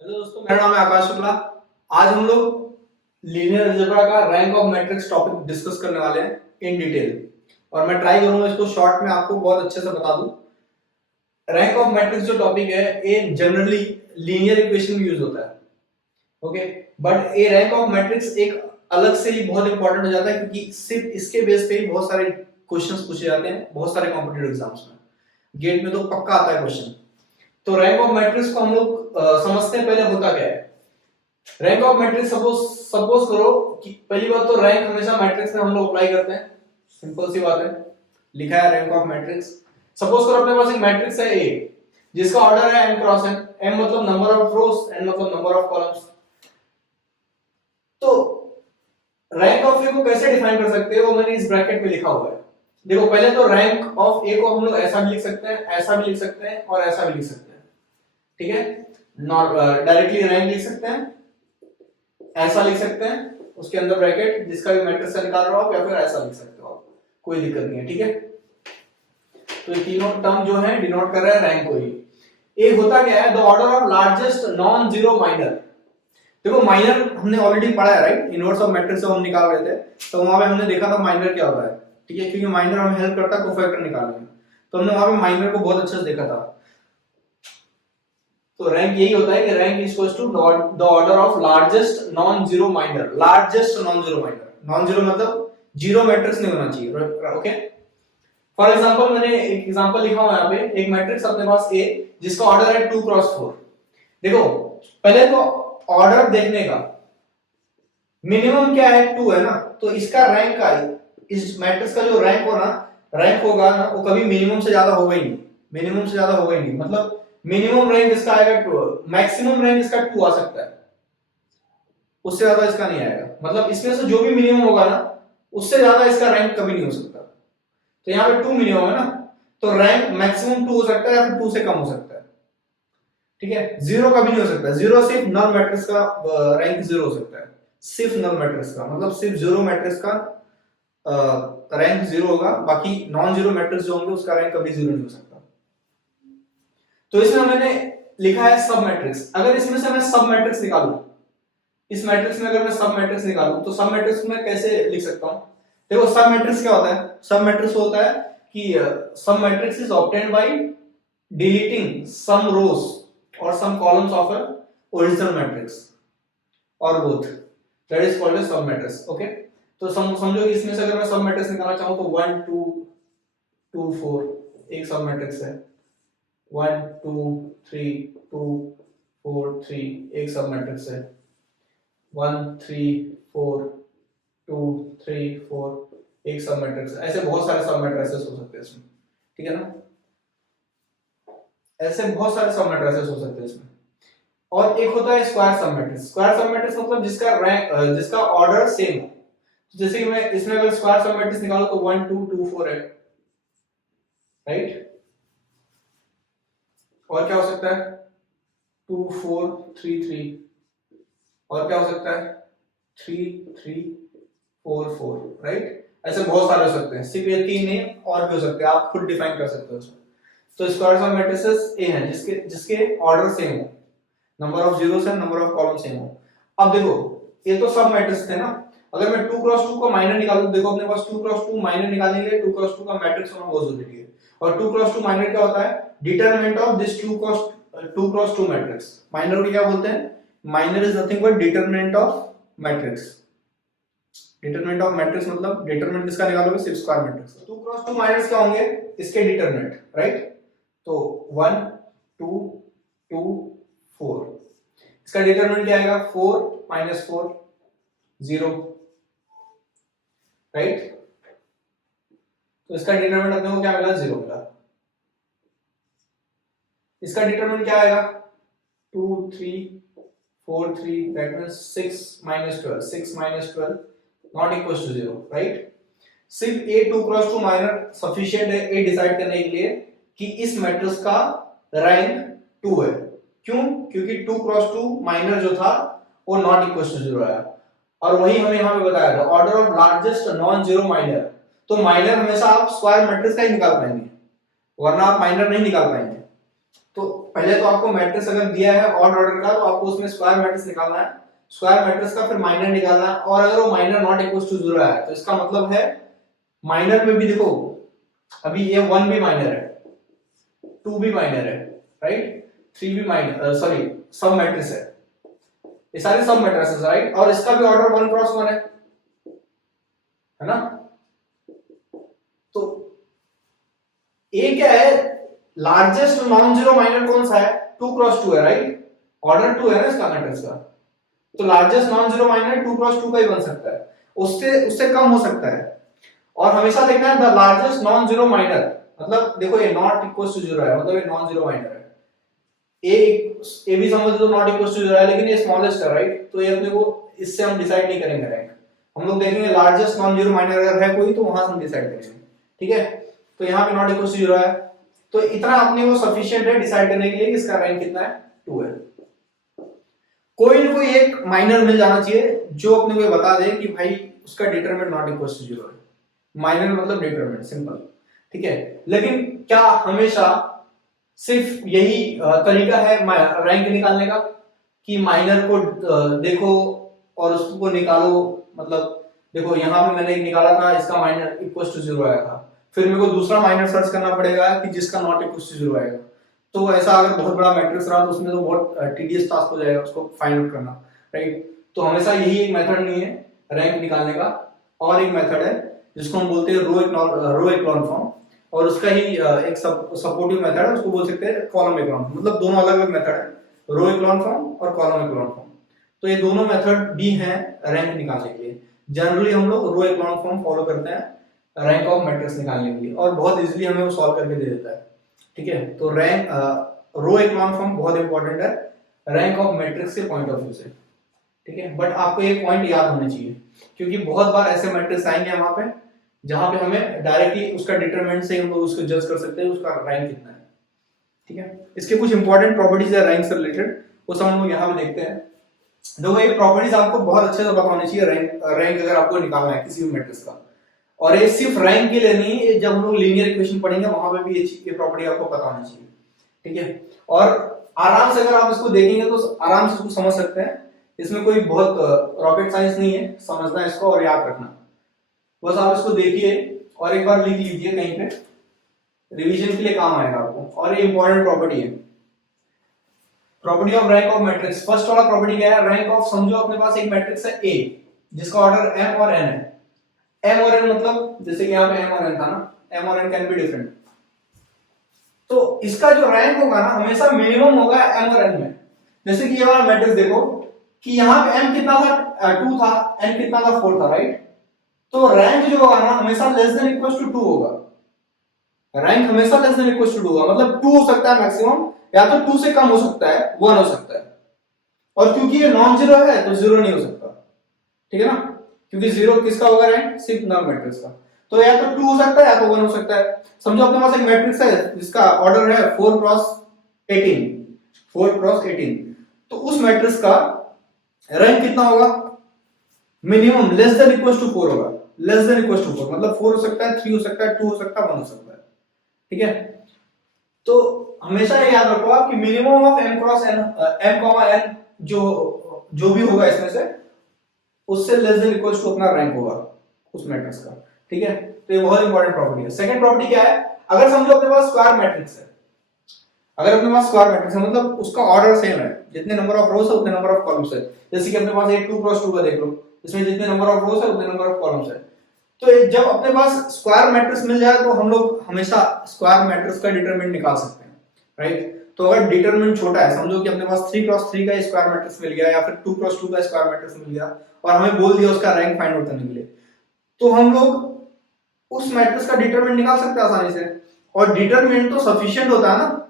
Hello दोस्तों, मेरा नाम है आकाश शुक्ला। आज हम लोग लीनियर अलजेब्रा का rank of matrix topic discuss करने वाले हैं इन डिटेल। और मैं ट्राई करूंगा इसको शॉर्ट में आपको बहुत अच्छे से बता दूं। रैंक ऑफ मैट्रिक्स जो टॉपिक है ये जनरली लीनियर इक्वेशन में यूज होता है, ओके। बट ये रैंक ऑफ मैट्रिक्स एक अलग से ही बहुत इंपॉर्टेंट हो जाता है, क्योंकि सिर्फ इसके बेस पे ही बहुत सारे क्वेश्चंस पूछे जाते हैं बहुत सारे कॉम्पिटिटिव एग्जाम्स में। गेट में तो पक्का आता है क्वेश्चन। तो रैंक ऑफ मैट्रिक्स को हम लोग समझते हैं पहले होता क्या है। रैंक ऑफ मैट्रिक्स सपोज करो कि पहली बात तो रैंक हमेशा मैट्रिक्स में हम लोग अप्लाई करते हैं, सिंपल सी बात है। लिखा है रैंक ऑफ मैट्रिक्स। सपोज करो अपने पास एक मैट्रिक्स है ए जिसका ऑर्डर है m क्रॉस n। m मतलब नंबर ऑफ रोज, n मतलब नंबर ऑफ कॉलम्स। तो रैंक ऑफ ए को कैसे डिफाइन कर सकते हो, वो मैंने इस ब्रैकेट में लिखा हुआ है। देखो, पहले तो रैंक ऑफ ए को हम लोग ऐसा भी लिख सकते हैं, ऐसा भी लिख सकते हैं और ऐसा भी लिख सकते हैं, ठीक है। डायरेक्टली रैंक लिख सकते हैं, ऐसा लिख सकते हैं उसके अंदर ब्रैकेट जिसका भी मैट्रिक्स से निकाल रहे हो आप, या फिर ऐसा लिख सकते हो आप, कोई दिक्कत नहीं है, ठीक है। तो ये तीनों टर्म जो है डिनोट कर रहे हैं रैंक को ही। एक होता क्या है, the order of largest non zero minor. देखो, माइनर हमने ऑलरेडी पढ़ा है, राइट। इनवर्स ऑफ मैट्रिक्स से हम निकाल रहे थे, तो वहां पे हमने देखा था माइनर क्या होता है, ठीक है, क्योंकि माइनर हमें हेल्प करता है कोफैक्टर निकालने में। तो हमने वहां पे माइनर को बहुत अच्छे से देखा था। तो रैंक यही होता है कि rank is equals to the order of largest non zero minor. Largest non zero minor, non zero मतलब जीरो मैट्रिक्स नहीं होना चाहिए, ओके। फॉर एग्जांपल मैंने एक एग्जांपल लिखा हुआ है यहाँ पे, एक मैट्रिक्स अपने पास ए जिसका ऑर्डर है 2 क्रॉस 4। देखो, पहले तो ऑर्डर देखने का मिनिमम क्या है, 2 है ना, तो इसका रैंक का, इस मैट्रिक्स का जो रैंक होगा ना, वो कभी मिनिमम से ज्यादा होगा ही नहीं। मिनिमम से ज्यादा होगा ही नहीं, मतलब मिनिमम रैंक इसका आएगा 2, मैक्सिमम रैंक इसका 2 आ सकता है, उससे ज्यादा इसका नहीं आएगा। मतलब इसमें से जो भी मिनिमम होगा ना, उससे ज्यादा इसका रैंक कभी नहीं हो सकता। तो यहाँ पे 2 मिनिमम है ना, तो रैंक मैक्सिमम 2 हो सकता है या फिर 2 से कम हो सकता है, ठीक है। 0 कभी नहीं हो सकता। 0 सिर्फ नल मैट्रिक्स का रैंक 0 हो सकता है, सिर्फ नल मैट्रिक्स का, मतलब सिर्फ 0 मैट्रिक्स का रैंक 0 होगा। बाकी नॉन जीरो मैट्रिक्स जो होंगे उसका रैंक कभी 0 नहीं हो सकता। तो इसमें मैंने लिखा है सब मैट्रिक्स। अगर इसमें से मैं सब मैट्रिक्स निकालूं, इस मैट्रिक्स में अगर मैं सब मैट्रिक्स निकालूं, तो सब मैट्रिक्स में कैसे लिख सकता हूं। देखो, सब मैट्रिक्स क्या होता है, सब मैट्रिक्स होता है कि sub matrix is obtained by deleting some rows और some columns of a original matrix और both, that is called as sub matrix, okay. तो समझो इसमें से अगर मैं सब मैट्रिक्स निकालना चाहूं तो 1 2 2 4 एक सब मैट्रिक्स है, 1 2 3 2 4 3 एक सब मैट्रिक्स है, 1 3 4 2 3 4 एक सब मैट्रिक्स। ऐसे बहुत सारे सब मैट्रिसेस हो सकते हैं इसमें, ठीक है ना। ऐसे बहुत सारे सब मैट्रिसेस हो सकते हैं इसमें। और एक होता है स्क्वायर सब मैट्रिक्स। स्क्वायर सब मैट्रिक्स मतलब जिसका रैंक, जिसका ऑर्डर सेम हो। जैसे कि मैं इसमें अगर स्क्वायर सब मैट्रिक्स निकालूं तो 1 2 2 4 है, राइट। और क्या हो सकता है, 2 4 3 3, और क्या हो सकता है 3 3 4 4, राइट। ऐसे बहुत सारे हो सकते हैं, सिर्फ ये 3 नहीं, और भी हो सकते हैं, आप खुद डिफाइन कर सकते हो उसमें। तो स्क्वायर सब मैट्रिसेस ए हैं जिसके ऑर्डर सेम हो, number of zeros and number of column same हो। अब देखो, ये तो सब मैट्रिक्स थे ना। अगर मैं 2 क्रॉस 2 का माइनर निकालूं, देखो अपने पास 2 क्रॉस 2 माइनर निकालने के लिए 2 क्रॉस 2 का मैट्रिक्स होना बहुत जरूरी है। और 2 क्रॉस 2 माइनर क्या होता है, determinant of this 2 cross 2 matrix. Minor को क्या बोलते हैं, minor is nothing but determinant of matrix. Determinant of matrix मतलब डिटरमिनेंट किसका निकालोगे, सिर्फ स्क्वायर मैट्रिक्स। 2 क्रॉस 2 माइनर्स क्या होंगे, इसके डिटरमिनेंट, राइट। तो 1 2 2 4, इसका डिटरमिनेंट क्या आएगा, 4 -4 0, राइट। तो इसका डिटरमिनेंट अपने को क्या मिला, 0 मिला। इसका डिटरमिनेंट क्या आएगा, 2 3 4 3, that means 6 -12, 6 -12 not equals to 0, right. सिर्फ ए 2 क्रॉस 2 माइनर सफिशिएंट है ए डिसाइड करने के लिए कि इस मैट्रिक्स का रैंक 2 है। क्यों, क्योंकि 2 क्रॉस 2 माइनर जो था वो नॉट इक्वल्स टू 0 आया। और वही हमें यहां पे बताया था, order of largest non zero minor. तो माइनर हमेशा आप स्क्वायर मैट्रिक्स का ही निकाल पाएंगे, वरना आप माइनर नहीं निकाल पाएंगे। तो पहले तो आपको मैट्रिक्स अगर दिया है ऑड ऑर्डर का, तो आपको उसमें स्क्वायर मैट्रिक्स निकालना है, स्क्वायर मैट्रिक्स का फिर माइनर निकालना है, और अगर वो माइनर नॉट इक्वल टू 0 है तो इसका मतलब है माइनर में भी देखो अभी ये 1 भी माइनर है, 2 भी माइनर है, राइट, 3 भी माइनर, सॉरी सब मैट्रिक्स है, ये सारे सब मैट्रिक्स है, राइट, और इसका भी ऑर्डर 1 क्रॉस 1 है ना। तो ए क्या है, लार्जेस्ट नॉन जीरो माइनर कौन सा है, 2 क्रॉस 2 है, राइट, ऑर्डर 2 है ना इसका मैट्रिक्स का, तो largest non zero minor 2 cross 2 का ही बन सकता है, उससे उससे कम हो सकता है। और हमेशा देखना है the largest non zero minor, मतलब देखो ये नॉट इक्वल टू 0 है, मतलब ये नॉन जीरो माइनर है, ए भी समझ लो नॉट इक्वल टू 0 है, लेकिन ये स्मॉलेस्ट है, राइट, तो ये अपने को इससे हम डिसाइड नहीं करेंगे रैंक, हम लोग देखेंगे लार्जेस्ट नॉन जीरो माइनर अगर है कोई तो वहां से हम डिसाइड करेंगे, ठीक है। तो यहाँ पे नॉट इक्वल टू 0 है, तो इतना अपने को सफिशिएंट है डिसाइड करने के लिए कि इसका रैंक कितना है, 2 है। कोई ना कोई एक माइनर मिल जाना चाहिए जो अपने को बता दे कि भाई उसका डिटरमिनेंट नॉट इक्वल टू 0 है, माइनर मतलब डिटरमिनेंट, सिंपल, ठीक है। लेकिन क्या हमेशा सिर्फ यही तरीका है रैंक निकालने का कि माइनर को देखो और उसको निकालो, मतलब देखो यहाँ पे मैंने एक निकाला था, इसका माइनर इक्वल टू 0 आया था, फिर मेरे को दूसरा माइनर सर्च करना पड़ेगा कि जिसका नॉट इक्वल टू 0 आएगा, तो ऐसा अगर बहुत बड़ा मैट्रिक्स रहा तो उसमें तो बहुत टीडियस टास्क हो जाएगा उसको फाइंड आउट करना, राइट। तो हमेशा यही एक मेथड नहीं है रैंक निकालने का, और एक मेथड है जिसको हम बोलते हैं रो एक्लॉन फॉर्म, और उसका ही एक सपोर्टिव मेथड है, उसको बोल सकते हैं कॉलम एक्लॉन, मतलब दोनों अलग अलग मेथड है, रो एक्लॉन फॉर्म और कॉलम एक्लॉन फॉर्म। तो ये दोनों मेथड भी हैं रैंक निकालने के लिए। जनरली हम लोग रो एक्लॉन फॉर्म फॉलो करते हैं रैंक ऑफ मैट्रिक्स निकालने के लिए, और बहुत इजीली हमें वो सॉल्व करके दे देता है, ठीक है। तो रैंक रो एक्लॉन फॉर्म बहुत इंपॉर्टेंट है रैंक ऑफ मैट्रिक्स के पॉइंट ऑफ व्यू से, ठीक है। बट आपको एक पॉइंट याद होने चाहिए, क्योंकि बहुत बार ऐसे मैट्रिक्स आएंगे वहां पे जहां पे हमें डायरेक्टली उसका डिटरमिनेंट से हम लोग उसको जज कर सकते हैं उसका रैंक कितना है, ठीक है। इसके कुछ इंपॉर्टेंट प्रॉपर्टीज है रैंक से रिलेटेड, वो सब हम लोग यहाँ पे देखते हैं। देखो ये प्रॉपर्टीज आपको बहुत अच्छे से पता होनी चाहिए रैंक अगर आपको निकालना है किसी भी मैट्रिक्स का, और ये सिर्फ रैंक के लिए नहीं, जब हम लोग लीनियर इक्वेशन पढ़ेंगे वहां पे भी ये प्रॉपर्टी आपको पता होनी चाहिए, ठीक है। और आराम से अगर आप इसको देखेंगे तो आराम से इसको समझ सकते हैं, इसमें कोई बहुत रॉकेट साइंस नहीं है, समझना इसको और याद रखना, बस आप इसको देखिए और एक बार लिख लीजिए कहीं पे, रिवीजन के लिए काम आएगा आपको, और ये इंपॉर्टेंट प्रॉपर्टी है, property of rank of matrix. First वाला प्रॉपर्टी क्या है, रैंक ऑफ, समझो अपने पास एक मैट्रिक्स है ए जिसका ऑर्डर m और n है, m और n मतलब जैसे कि यहाँ पे m और n था ना, m और n कैन बी डिफरेंट, तो इसका जो रैंक होगा ना हमेशा मिनिमम होगा m और n में। जैसे कि ये वाला मैट्रिक्स देखो कि यहाँ पे m कितना था, 2 था, n कितना था, 4 था, राइट, तो रैंक जो होगा ना हमेशा लेस देन इक्वल टू 2 होगा, रैंक हमेशा लेस देन इक्वल टू 2 होगा, मतलब 2 हो सकता है मैक्सिमम, या तो 2 से कम हो सकता है, 1 हो सकता है, और क्योंकि ये नॉन जीरो है तो 0 नहीं हो सकता, ठीक है ना, क्योंकि 0 किसका होगा रैंक, सिर्फ नल मैट्रिक्स का, तो या तो 2 हो सकता है या तो 1 हो सकता है। समझो अपने पास एक मैट्रिक्स है जिसका ऑर्डर है 4 क्रॉस 18, 4 क्रॉस 18, तो उस मैट्रिक्स का रैंक कितना होगा, minimum less than equal to 4 होगा, लेस देन इक्वल टू 4 मतलब 4 हो सकता है, 3 हो सकता है, 2 हो सकता है, 1 हो सकता है, ठीक है। तो हमेशा ये याद रखो आप कि minimum of m cross n, m n जो भी होगा इसमें से उससे लेस देन इक्वल टू अपना रैंक होगा उस मैट्रिक्स का, ठीक है। तो ये बहुत इंपॉर्टेंट प्रॉपर्टी है। सेकंड प्रॉपर्टी क्या है, अगर समझो अपने पास स्क्वायर मैट्रिक्स है, अगर अपने पास स्क्वायर मैट्रिक्स है मतलब उसका ऑर्डर सेम है, जितने नंबर ऑफ रोज है उतने नंबर ऑफ कॉलम्स है, जैसे कि अपने पास ये 2 क्रॉस 2 का देख लो, इसमें जितने नंबर ऑफ रोज है उतने नंबर ऑफ कॉलम्स है, तो जब अपने पास स्क्वायर मैट्रिक्स मिल जाए तो हम लोग हमेशा स्क्वायर मैट्रिक्स का डिटरमिनेंट निकाल सकते हैं, राइट। तो अगर डिटरमिनेंट छोटा है, समझो कि अपने पास 3 क्रॉस 3 का स्क्वायर मैट्रिक्स मिल गया या फिर 2 क्रॉस 2 का स्क्वायर मैट्रिक्स मिल गया और हमें बोल दिया उसका रैंक फाइंड आउट करने के लिए, तो हम लोग उस मैट्रिक्स का डिटरमिनेंट निकाल सकते हैं आसानी से, और डिटरमिनेंट तो सफिशिएंट होता है ना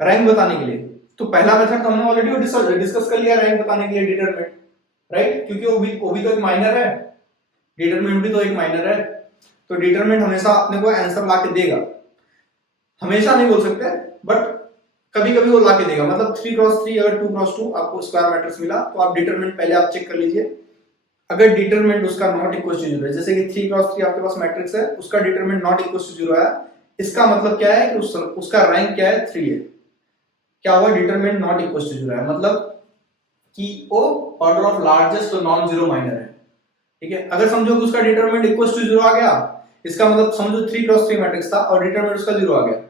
रैंक बताने के लिए। तो पहला मेथड तो हमने ऑलरेडी डिस्कस कर लिया रैंक बताने के लिए डिटरमिनेंट, राइट, क्योंकि वो भी तो एक माइनर है, डिटरमिनेंट भी तो एक माइनर है, तो डिटरमिनेंट हमेशा अपने को आंसर ला के देगा, हमेशा नहीं बोल सकते बट कभी कभी वो ला के देगा, मतलब 3 क्रॉस 3 अगर 2 क्रॉस 2 आपको स्क्वायर मैट्रिक्स मिला तो आप डिटरमिनेंट पहले आप चेक कर लीजिए, अगर डिटरमिनेंट उसका नॉट इक्वल टू 0 है, जैसे कि 3 क्रॉस 3 आपके पास मैट्रिक्स है, उसका डिटरमिनेंट नॉट इक्वल टू 0 है, इसका मतलब क्या है कि उसका रैंक क्या है, 3 है, क्या हुआ, determinant not equal to zero है, मतलब कि वो ऑर्डर ऑफ लार्जेस्ट और नॉन जीरो माइनर है। ठीक है, अगर समझो कि उसका डिटरमिनेंट इक्वल टू जीरो आ गया, इसका मतलब समझो 3 क्रॉस 3 मैट्रिक्स था और डिटरमिनेंट उसका जीरो आ गया,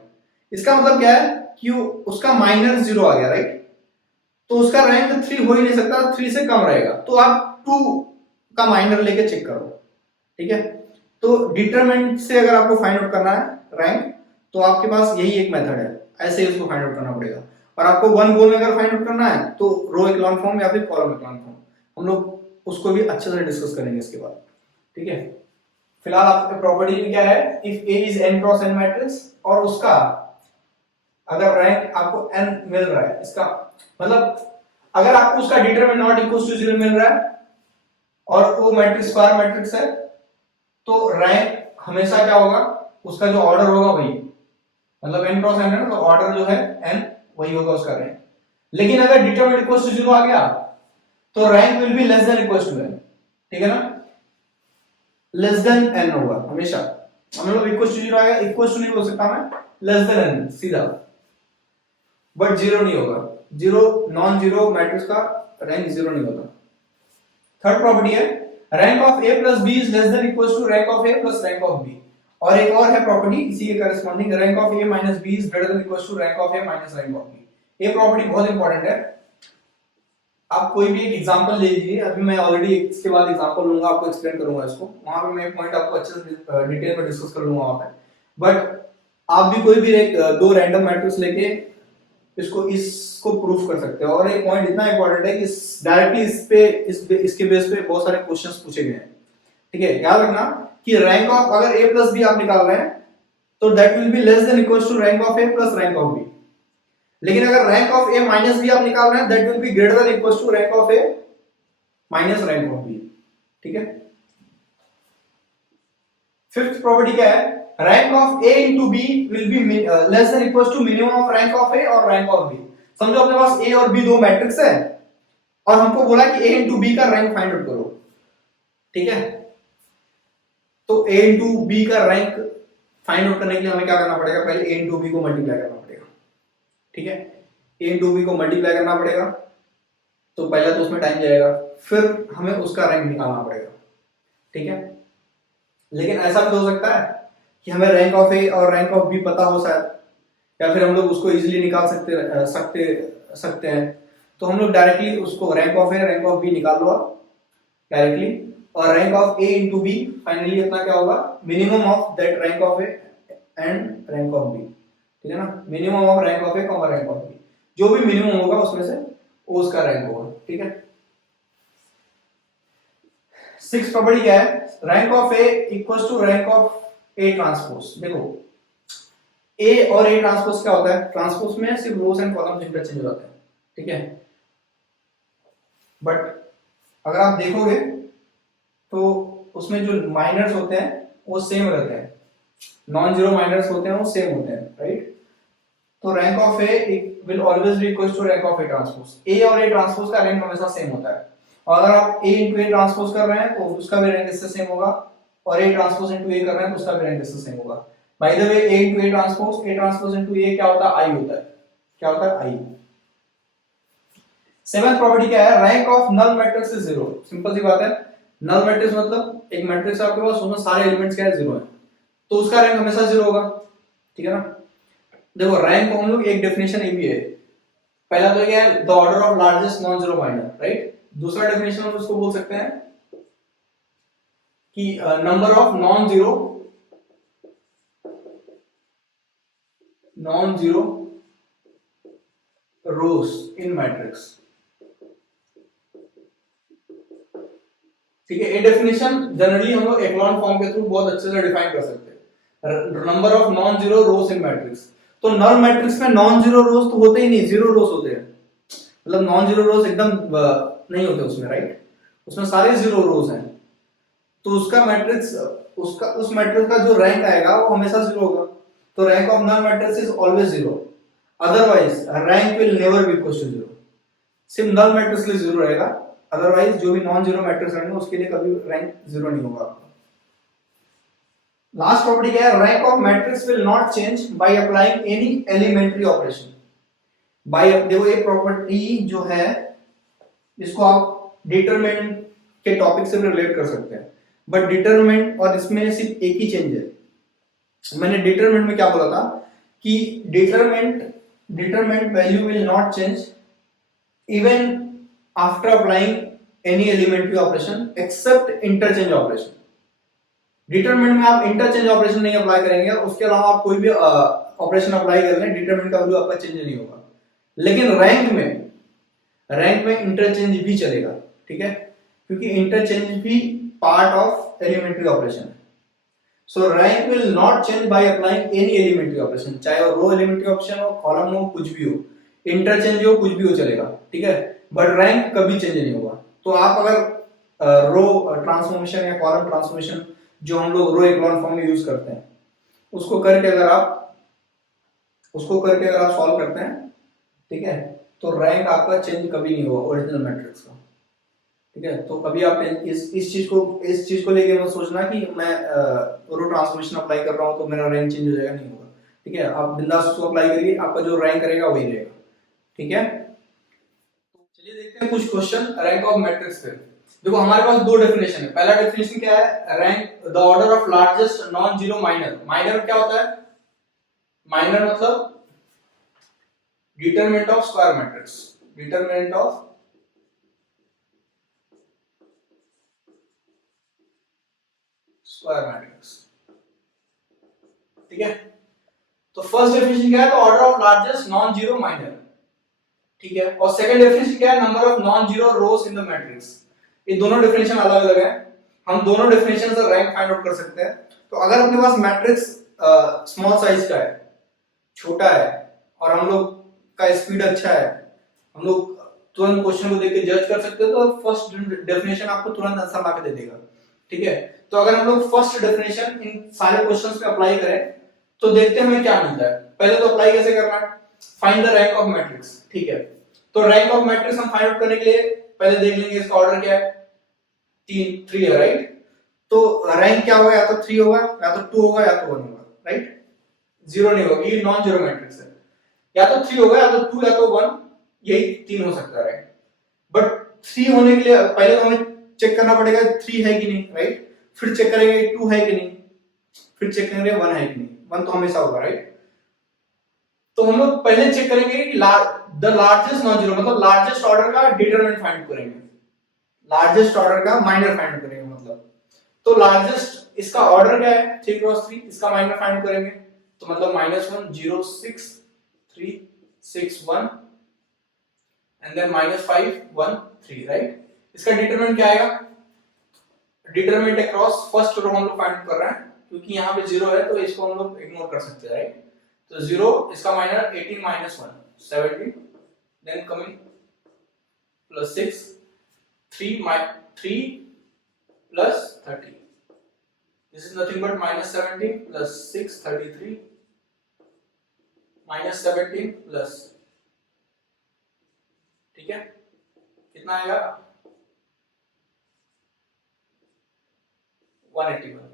इसका मतलब क्या है कि उसका माइनर जीरो आ गया, राइट। तो उसका रैंक 3 हो ही नहीं सकता, 3 से कम रहेगा, तो आप 2 का माइनर लेके चेक करो। ठीक है, तो डिटरमिनेंट से अगर आपको फाइंड आउट करना है रैंक, तो आपके पास यही एक मेथड है, ऐसे ही उसको फाइंड आउट करना पड़ेगा। और आपको वन गो में अगर फाइंड आउट करना है तो रो इक्लॉन फॉर्म या फिर कॉलम इक्लॉन फॉर्म, हम लोग उसको भी अच्छे से डिस्कस करेंगे इसके बाद। ठीक है, फिलहाल आपके प्रॉपर्टी में क्या है, if A is n cross n matrix और उसका अगर रैंक आपको n मिल रहा है, इसका मतलब अगर आपको उसका determinant not equal to zero मिल रहा है और वो मैट्रिक्स स्क्वायर मैट्रिक्स है, तो रैंक हमेशा क्या होगा, उसका जो ऑर्डर होगा वही, मतलब n क्रॉस n है ना, तो ऑर्डर जो है n वही होगा उसका रैंक। लेकिन अगर डिटरमिनेंट इक्वल टू जीरो आ गया तो rank will be less than equal to n। ठीक है ना, लेस देन n होगा हमेशा, मतलब इक्वल टू जीरो आएगा, इक्वल टू नहीं बोल सकता मैं, लेस देन n सीधा, बट जीरो नहीं होगा। जीरो नॉन जीरो मैट्रिक्स का रैंक जीरो नहीं होता। थर्ड प्रॉपर्टी है rank of a plus b is less than equal to rank of a plus rank of b। और एक और है प्रॉपर्टी इसी के corresponding, rank of a minus b is greater than equal to rank of a minus rank of b। ये property बहुत important है। आप कोई भी एक एग्जांपल ले लीजिए, अभी मैं ऑलरेडी इसके बाद एग्जांपल लूंगा, आपको एक्सप्लेन करूंगा इसको, वहां पे मैं एक पॉइंट आपको अच्छे से डिटेल में डिस्कस कर लूंगा वहां पे। बट आप भी कोई भी एक दो रैंडम मैट्रिक्स लेके इसको प्रूफ कर सकते हो। और एक पॉइंट इतना इंपॉर्टेंट है कि डायरेक्टली इसके बेस पे बहुत सारे क्वेश्चंस पूछे गए हैं। ठीक है, याद रखना कि रैंक ऑफ अगर a प्लस b आप निकाल रहे हैं तो that will be less than equal to rank of a plus rank of b। लेकिन अगर rank of a minus b आप निकाल रहे हैं that will be greater than equal to rank of a minus rank of b। ठीक है, fifth property क्या है, rank of a into b will be less than equals to minimum of rank of a और rank of b। समझो अपने पास a और b दो matrix है और हमको बोला कि a into b का रैंक फाइंड आउट करो। ठीक है, तो a into b का रैंक फाइंड आउट करने के लिए हमें क्या करना पड़ेगा, पहले a into b को मल्टीप्लाई करना पड़ेगा। ठीक है, a into b को मल्टीप्लाई करना पड़ेगा, तो पहले तो उसमें टाइम जाएगा, फिर हमें उसका रैंक निकालना पड़ेगा। ठीक है, लेकिन ऐसा भी हो सकता है कि हमें रैंक ऑफ ए और रैंक ऑफ बी पता हो शायद, या फिर हम लोग उसको इजीली निकाल सकते हैं। तो हम लोग डायरेक्टली उसको rank of A rank of B निकाल लो डायरेक्टली, और rank of A into B finally अपना क्या होगा, minimum of that rank of A and rank of B. ठीक है ना, minimum of rank of A comma rank of B, जो भी मिनिमम होगा उसमें से वो उसका रैंक होगा। ठीक है, सिक्स प्रॉपर्टी क्या है, rank of A equals to rank of A transpose. देखो ए और ए ट्रांसपोज क्या होता है, ट्रांसपोज में सिर्फ रोज एंड कॉलम्स इंटरचेंज हो जाते हैं। ठीक है, बट अगर आप देखोगे तो उसमें जो माइनर्स होते हैं वो सेम रहते हैं, नॉन जीरो माइनर्स होते हैं वो सेम होते हैं, राइट। तो rank of A will always be equal to rank of A transpose. A और ए ट्रांसपोज का रैंक हमेशा सेम होता है, और अगर आप a into a ट्रांसपोज कर रहे हैं तो उसका भी रैंक इससे सेम होगा, और a ट्रांसपोज into a कर रहे हैं तो उसका भी रैंक इससे सेम होगा। By the way a into a transpose into a क्या होता है, i होता है। क्या होता है, i। सेवेंथ प्रॉपर्टी क्या है, rank of null matrix is zero. Simple सी बात है, नल मैट्रिक्स मतलब एक मैट्रिक्स आपके पास उसमें सारे एलिमेंट्स क्या है, जीरो है, तो उसका रैंक हमेशा जीरो होगा। ठीक है ना, देखो रैंक को हम लोग एक डेफिनेशन ये भी है, पहला तो क्या है, the order of largest non zero minor, right. दूसरा डेफिनेशन हम उसको बोल सकते हैं कि number of non zero rose in matrix. ठीक है, ये डेफिनेशन जनरली हम लोग एक्लॉन फॉर्म के थ्रू बहुत अच्छे से डिफाइन कर सकते हैं, number of non zero rose in matrix. तो नल मैट्रिक्स में नॉन जीरो रोज तो होते ही नहीं, जीरो रोज होते हैं, मतलब नॉन जीरो रोज एकदम नहीं होते उसमें, राइट। उसमें सारे जीरो रोज हैं, तो उसका मैट्रिक्स उस मैट्रिक्स का जो रैंक आएगा वो हमेशा जीरो होगा। तो rank of null matrix is always zero, otherwise rank will never be equal to zero. सिर्फ नल मैट्रिक्स के लिए जीरो रहेगा, अदरवाइज जो भी नॉन जीरो मैट्रिक्स रहेंगे उसके लिए कभी रैंक जीरो नहीं होगा। लास्ट प्रॉपर्टी क्या है, rank of matrix will not change by applying any elementary operation. By, देखो ये प्रॉपर्टी जो है इसको आप डिटरमिनेंट के टॉपिक से रिलेट कर सकते हैं, बट डिटरमिनेंट और इसमें सिर्फ एक ही चेंज है। मैंने डिटरमिनेंट में क्या बोला था कि determinant value will not change even after applying any elementary operation except interchange operation. Determinant में आप इंटरचेंज ऑपरेशन नहीं अप्लाई करेंगे, उसके अलावा आप कोई भी ऑपरेशन अप्लाई कर लें, डिटरमिनेंट का वैल्यू आपका चेंज नहीं होगा। लेकिन रैंक में इंटरचेंज भी चलेगा, ठीक है, क्योंकि इंटरचेंज भी पार्ट ऑफ एलिमेंट्री ऑपरेशन है। So rank will not change by applying any elementary operation, चाहे वो रो एलिमेंट्री ऑपरेशन हो, कॉलम हो, कुछ भी हो, इंटरचेंज हो, कुछ भी हो चलेगा, ठीक है, बट रैंक कभी चेंज नहीं होगा। तो आप अगर रो ट्रांसफॉर्मेशन या कॉलम ट्रांसफॉर्मेशन जो हम लोग रो इक्लोन फॉर्म में यूज करते हैं, उसको करके अगर आप सॉल्व करते हैं, ठीक है, तो रैंक आपका चेंज कभी नहीं होगा ओरिजिनल मैट्रिक्स का, ठीक है। तो कभी आप इस चीज को लेके मत सोचना कि मैं रो ट्रांसफॉर्मेशन अप्लाई कर रहा हूं तो मेरा रैंक चेंज हो जाएगा, नहीं होगा, ठीक है। आप बिंदास उसको अप्लाई करिए, आपका जो रैंक रहेगा वही रहेगा, ठीक है। चलिए देखते हैं कुछ क्वेश्चन रैंक ऑफ मैट्रिक्स पे। देखो हमारे पास दो डेफिनेशन है। पहला डेफिनेशन क्या है, rank the order of largest non zero minor. Minor क्या होता है, माइनर मतलब determinant of square matrix, determinant of square matrix, ठीक है। तो फर्स्ट डेफिनेशन क्या है, तो order of largest non zero minor, ठीक है। और सेकंड डेफिनेशन क्या है, number of non zero rose in the matrix. ये दोनों डेफिनेशन अलग अलग है, हम दोनों डेफिनेशन से रैंक फाइंड आउट कर सकते हैं। तो अगर अपने पास मैट्रिक्स स्मॉल साइज का है, छोटा है, और हम लोग का स्पीड अच्छा है, हम लोग तुरंत क्वेश्चन को देख के जज कर सकते हैं, तो फर्स्ट डेफिनेशन आपको तुरंत आंसर ला के दे देगा, ठीक है। तो अगर हम लोग फर्स्ट डेफिनेशन इन सारे क्वेश्चंस पे अप्लाई करें तो देखते हैं हमें क्या मिलता है। पहले तो अप्लाई कैसे करना है, find the rank of matrix, ठीक है। तो रैंक ऑफ मैट्रिक्स हम फाइंड आउट करने के लिए पहले देख लेंगे इसका ऑर्डर क्या है, 3 है, राइट। तो रैंक क्या होगा, या तो 3 होगा, या तो 2 होगा, या तो 1 होगा, राइट। 0 नहीं होगा, ये नॉन जीरो मैट्रिक्स है, या तो 3 होगा, या तो 2, या तो 1, यही 3 हो सकता है, राइट। बट 3 होने के लिए पहले तो हमें चेक करना पड़ेगा 3 है कि नहीं, राइट। फिर चेक करेंगे 2 है कि नहीं, फिर चेक करेंगे 1 है कि नहीं। 1 तो हमेशा होगा, राइट। तो हम लोग पहले चेक करेंगे कि द लार्जेस्ट नॉन जीरो मतलब लार्जेस्ट ऑर्डर का डिटरमिनेंट फाइंड करेंगे, लार्जेस्ट ऑर्डर का माइनर फाइंड करेंगे, मतलब तो लार्जेस्ट इसका ऑर्डर क्या है 3 क्रॉस 3, इसका माइनर फाइंड करेंगे, तो मतलब -1 0 6 3 6 1 एंड देन -5 1 3, राइट। इसका डिटरमिनेंट क्या आएगा, डिटरमिनेंट अक्रॉस फर्स्ट रो हम लोग फाइंड कर रहे हैं, क्योंकि यहाँ पे 0 है तो इसको हम लोग इग्नोर कर सकते हैं, राइट। तो 0 इसका minor 18 -1 17, then coming +6 3 plus 30, this is nothing but -17 plus 6 33 -17 plus, ठीक है, कितना आएगा 181।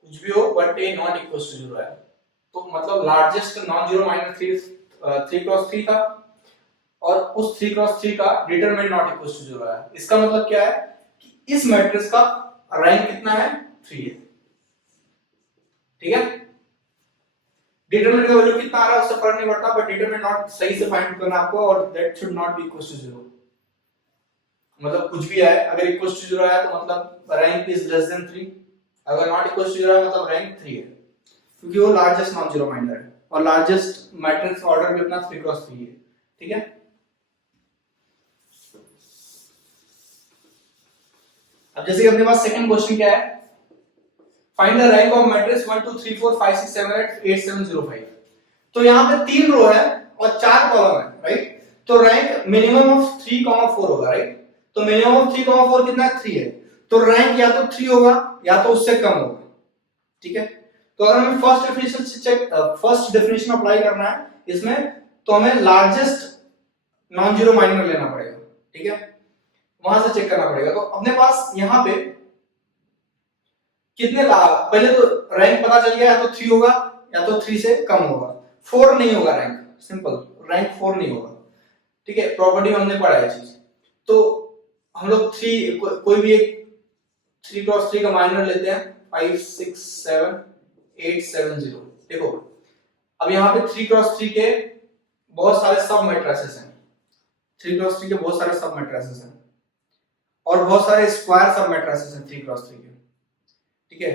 कुछ भी हो but A not equal to 0 है, तो मतलब largest non zero minor 3 cross 3 था, और उस 3 क्रॉस 3 का डिटरमिनेंट नॉट इक्वल टू 0 है। इसका मतलब क्या है कि इस मैट्रिक्स का रैंक कितना है, 3 है, ठीक है। डिटरमिनेंट का वैल्यू कितना आ रहा है उससे फर्क नहीं पड़ता, बट डिटरमिनेंट नॉट सही से फाइंड करना आपको, और that should not be equal to 0, मतलब कुछ भी आए, अगर इक्वल टू 0 आया तो मतलब रैंक इज लेस देन 3, अगर नॉट इक्वल टू 0 आया मतलब रैंक 3 है, क्योंकि वो लार्जेस्ट नॉन जीरो माइनर है, और लार्जेस्ट मैट्रिक्स ऑर्डर भी अपना 3 क्रॉस 3 है, ठीक है। अब जैसे कि अपने पास सेकंड क्वेश्चन क्या है, find the rank of matrix 1 2 3 4 5 6 7 8 8 7 0 5। तो यहाँ पे 3 रो है और 4 कॉलम है, राइट। तो रैंक मिनिमम ऑफ 3, 4 होगा, राइट। तो मिनिमम ऑफ 3, 4 कितना है, 3 है, तो रैंक या तो 3 होगा या तो उससे कम होगा, ठीक है। तो अगर हमें फर्स्ट डेफिनेशन अप्लाई करना है इसमें, तो हमें लार्जेस्ट नॉन जीरो माइनर लेना पड़ेगा, ठीक है, वहां से चेक करना पड़ेगा। तो अपने पास यहाँ पे कितने पहले तो रैंक पता चल गया, या तो 3 होगा या तो 3 से कम होगा, 4 नहीं होगा रैंक, सिंपल रैंक 4 नहीं होगा। ठीक है, प्रॉपर्टी में हमने पढ़ा है चीज। तो हम लोग कोई भी एक 3x3 का माइनर लेते हैं, 5 6 7 8 7 0। देखो अब यहाँ पे 3x3 के बहुत सारे सब मैट्रिसेस हैं, 3x3 के बहुत सारे सब मैट्रिसेस हैं और बहुत सारे स्क्वायर सब मैट्रिसेस हैं 3x3 के। ठीक है,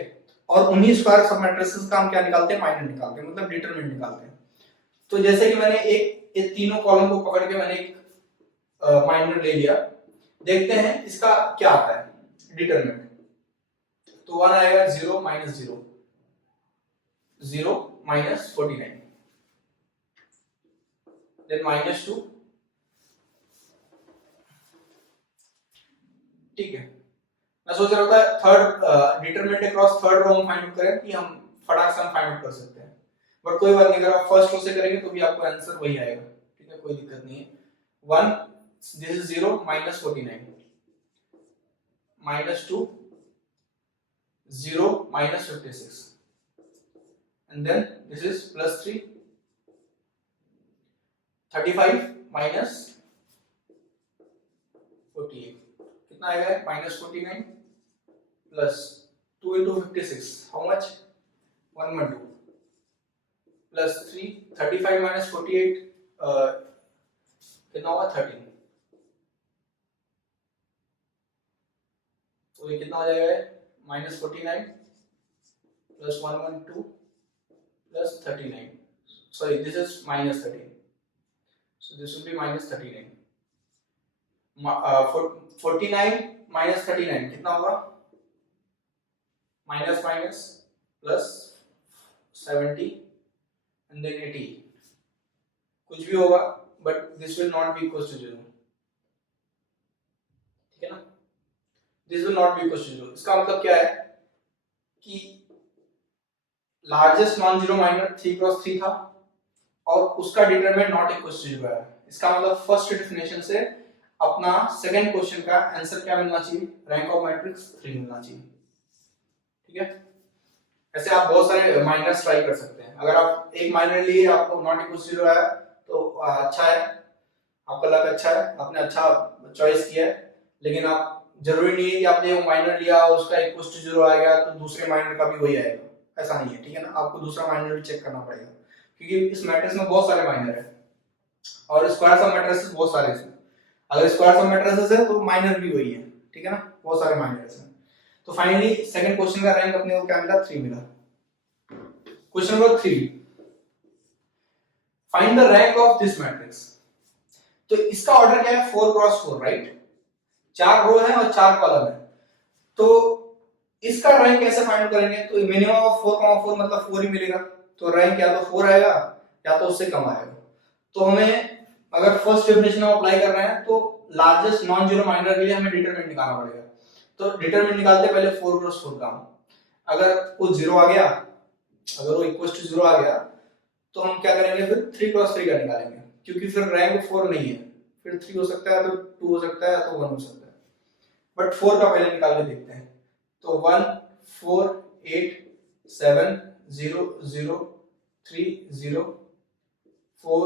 और उन्हीं स्क्वायर सब मैट्रिसेस का हम क्या निकालते हैं, माइनर निकालते हैं, मतलब डिटरमिनेंट निकालते हैं। तो जैसे कि मैंने एक तीनों कॉलम को पकड़ के मैंने एक माइनर ले लिया, देखते हैं इसका क्या आता है डिटरमिनेंट। तो 1 आएगा 0 माइनस 0 0 माइनस 49, देन माइनस 2। ठीक है, मैं सोच रहा था third determinant across third row हम फाइंड आउट करें कि हम फटाक से हम फाइंड आउट कर सकते हैं, बट कोई बात नहीं, अगर आप फर्स्ट रो से करेंगे तो भी आपको आंसर वही आएगा। ठीक है, कोई दिक्कत नहीं है। 1 this is 0 minus 49 minus 2 0 minus 56 and then this is plus 3 35 minus 48 कितना आएगा, minus 49 plus 2 into 56 how much 112 plus 3 35 minus 48 कितना होगा 13। तो ये कितना हो जाएगा, minus 49 plus 112 plus 39, sorry this is minus 13, so this will be minus 39। 49 minus 39 कितना होगा, minus minus plus 70 and then 80, कुछ भी होगा but this will not be equal to 0। ठीक है ना, this will not be equal to 0। इसका मतलब क्या है कि largest non zero minor 3x3 था और उसका डिटरमिनेंट नॉट इक्वल टू 0 है। इसका मतलब फर्स्ट डेफिनेशन से अपना सेकंड क्वेश्चन का आंसर क्या मिलना चाहिए, रैंक ऑफ मैट्रिक्स 3 मिलना चाहिए। ठीक है, ऐसे आप बहुत सारे माइनर्स ट्राई कर सकते हैं। अगर आप एक माइनर लिए आपको नॉट इक्वल टू 0 आया तो अच्छा है, आपका लक अच्छा है, आपने अच्छा चॉइस किया है। लेकिन आप जरूरी नहीं है कि आपने वो माइनर लिया और उसका इक्वल टू 0 आ गया तो दूसरे माइनर का भी वही आएगा, ऐसा नहीं है। ठीक है ना, आपको दूसरा माइनर भी चेक करना पड़ेगा क्योंकि इस मैट्रिक्स में बहुत सारे माइनर है और स्क्वायर सब मैट्रिसेस बहुत सारे हैं। अगर स्क्वायर सब मैट्रिसेस है तो माइनर भी वही है। ठीक है ना, बहुत सारे माइनर्स हैं। तो फाइनली सेकंड क्वेश्चन का रैंक अपने को क्या मिला, 3 मिला। Question number 3, find the rank of this matrix. तो इसका ऑर्डर क्या है, 4x4 राइट, 4 रो है और 4 कॉलम है। तो इसका रैंक कैसे फाइंड करेंगे, तो मिनिमम ऑफ 4,4 मतलब 4 ही मिलेगा। तो रैंक या तो 4 आएगा या तो उससे कम आएगा। तो हमें अगर फर्स्ट डेफिनेशन हम अप्लाई कर रहे हैं तो लार्जेस्ट नॉन जीरो माइनर के लिए हमें डिटरमिनेंट निकालना पड़ेगा। तो डिटरमिनेंट निकालते पहले 4x4 का, अगर वो 0 आ गया, अगर वो इक्वल टू 0 आ गया तो हम क्या करेंगे, फिर 3x3 का निकालेंगे क्योंकि फिर रैंक 4 नहीं है, फिर 3 हो सकता है, तो 2 हो सकता है, तो 1 हो सकता है, बट 4 का पहले निकाल के देखते हैं। तो 1 4 8 7 0 0 3 0 4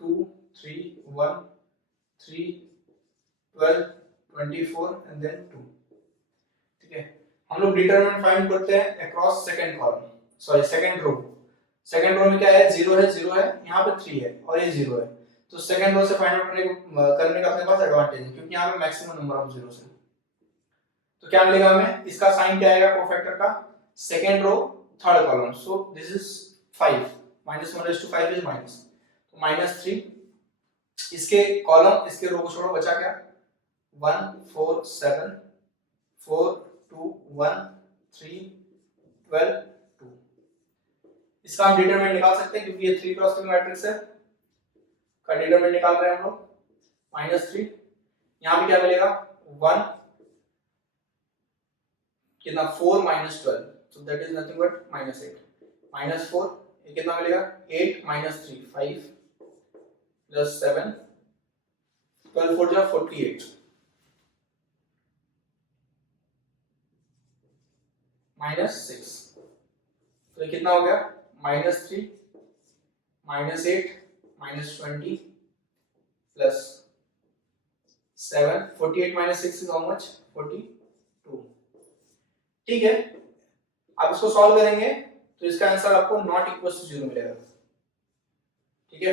2 3 1 3 12 24 एंड देन 2। ठीक है, हम लोग डिटरमिनेंट फाइंड करते हैं across second column, sorry second row. Second row में क्या है, 0 है, 0 है, यहाँ पे 3 है और ये 0 है। तो सेकंड रो से फाइंड आउट करने का अपने पास एडवांटेज है क्योंकि यहाँ पे मैक्सिमम नंबर ऑफ जीरोस है। तो क्या मिलेगा हमें, इसका साइन क्या आएगा कोफैक्टर का, second row third column, so this is 5 -1/5 is minus, तो -3। इसके कॉलम इसके रो को छोड़ो, बचा क्या, 1 4 7 4 2 1 3 12 2। इसका हम डिटरमिनेंट निकाल सकते हैं क्योंकि ये 3x3 मैट्रिक्स है, का डिटरमिनेंट निकाल रहे हैं हम लोग, -3। यहाँ पे क्या मिलेगा, 1 कितना 4 - 12, so that is nothing but -8 -4, ये कितना मिलेगा 8 - 3 5 plus 7 12 4 जा 48 -6, तो ये कितना हो गया -3 -8 -20 plus 7, 48 minus 6 is how much? 42. ठीक है, आप इसको सॉल्व करेंगे तो इसका आंसर आपको नॉट इक्वल टू 0 मिलेगा। ठीक है,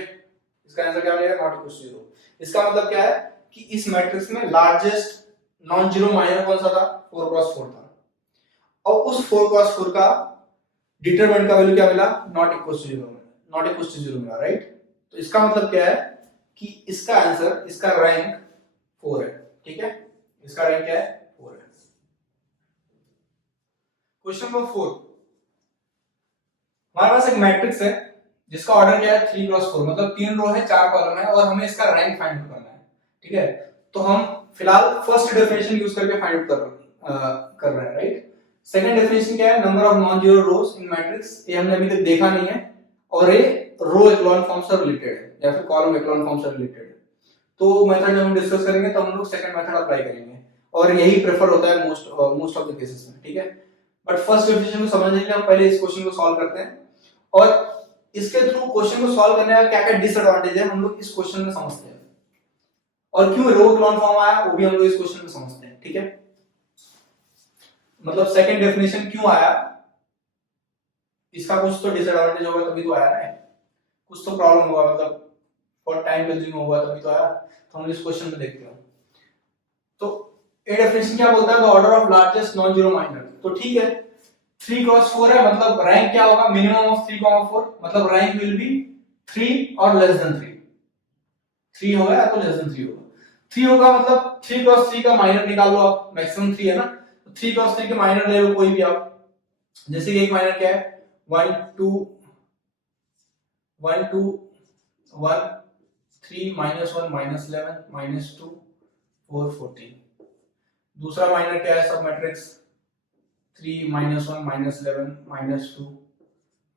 इसका आंसर क्या मिलेगा? Not equal to 0। इसका मतलब क्या है कि इस मैट्रिक्स में लार्जेस्ट नॉन जीरो माइनर कौन सा था? 4 क्रॉस 4 था, और उस 4 क्रॉस 4 का डिटरमिनेंट का वैल्यू क्या मिला? नॉट इक्वल टू 0 मिला, नॉट इक्वल टू 0 मिला, राइट। तो इसका मतलब क्या है कि इसका आंसर, इसका रैंक 4 है। ठीक है, इसका रैंक क्या है? 4 है। क्वेश्चन नंबर 4, हमारे पास एक मैट्रिक्स है जिसका ऑर्डर क्या है? 3 क्रॉस 4, मतलब 3 रो है 4 कॉलम है, और हमें इसका रैंक फाइंड आउट करना है। ठीक है, तो हम फिलहाल फर्स्ट डेफिनेशन यूज करके फाइंड आउट कर रहे हैं, राइट। सेकंड डेफिनेशन क्या है? Number of non zero rose in matrix, ये हमने अभी तक देखा नहीं है, और ये रो एक्लॉन फॉर्म से रिलेटेड है या फिर कॉलम एक्लॉन फॉर्म से रिलेटेड है। तो मेथड जब हम डिस्कस करेंगे तो हम लोग सेकंड मेथड अप्लाई करेंगे, और यही प्रेफर होता है मोस्ट ऑफ द केसेस में। ठीक है, बट फर्स्ट डेफिनेशन को समझने के लिए हम पहले इस क्वेश्चन को सॉल्व करते हैं, और इसके थ्रू क्वेश्चन को सॉल्व करने का क्या क्या डिसएडवांटेज है हम लोग इस क्वेश्चन में समझते हैं, और क्यों रो एक्लॉन फॉर्म आया वो भी हम लोग इस क्वेश्चन में समझते हैं। ठीक है, मतलब सेकंड डेफिनेशन क्यों आया, इसका कुछ तो डिसएडवांटेज होगा तभी तो आया ना, कुछ तो प्रॉब्लम होगा, मतलब और टाइम कंज्यूम होगा तभी तो आया। तो हम इस क्वेश्चन में देखते हैं। तो ए डेफिनेशन क्या बोलता है? The order of largest non zero minor. तो ठीक है, 3 क्रॉस 4 है, मतलब रैंक क्या होगा? मिनिमम ऑफ 3, 4, मतलब रैंक विल बी 3 और लेस देन 3। 3 होगा या तो लेस देन 3 होगा। 3 होगा मतलब 3 क्रॉस 3 का माइनर निकाल लो आप, मैक्सिमम 3 है ना, तो 3 क्रॉस 3 के माइनर ले लो कोई भी आप। जैसे कि एक माइनर क्या है? 1 2 1 2 1 3 -1 -11 -2 4 14। दूसरा माइनर क्या है? सब मैट्रिक्स 3 -1 -11 -2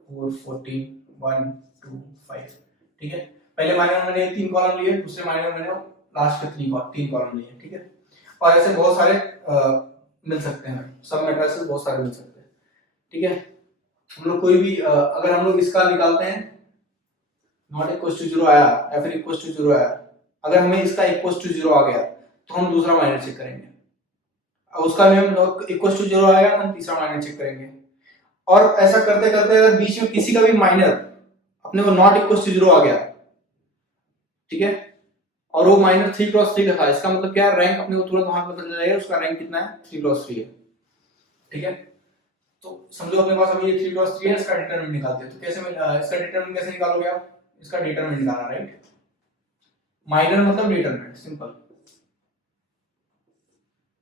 4 14 1 2 5। ठीक है, पहले माइनर में मैंने 3 कॉलम लिए, दूसरे माइनर में मैंने लास्ट के 3 कॉलम लिए। ठीक है, और ऐसे बहुत सारे मिल सकते हैं, सब मैट्रिक्स बहुत सारे मिल सकते हैं। ठीक है, हम लोग कोई भी अगर हम लोग इसका निकालते हैं, नॉट इक्वल टू 0 आया या फिर इक्वल टू 0 आया, अगर हमें इसका इक्वल टू 0 आ गया तो हम दूसरा माइनर चेक करेंगे, उसका भी हम इक्वल टू 0 आएगा तो हम तीसरा माइनर चेक करेंगे, और ऐसा करते करते अगर बीच में किसी का भी माइनर अपने को नॉट इक्वल टू 0 आ गया, ठीक है, और वो माइनर 3 क्रॉस 3 का था, इसका मतलब क्या है? रैंक अपने को तुरंत वहां पता चल जाएगा उसका रैंक कितना है? 3 क्रॉस 3 है। ठीक है, तो समझो अपने पास अभी ये 3 क्रॉस 3 है, इसका डिटरमिनेंट निकालते हैं। तो कैसे इसका डिटरमिनेंट कैसे निकालोगे आप? इसका डिटरमिनेंट निकालना, राइट। माइनर मतलब डिटरमिनेंट, सिंपल।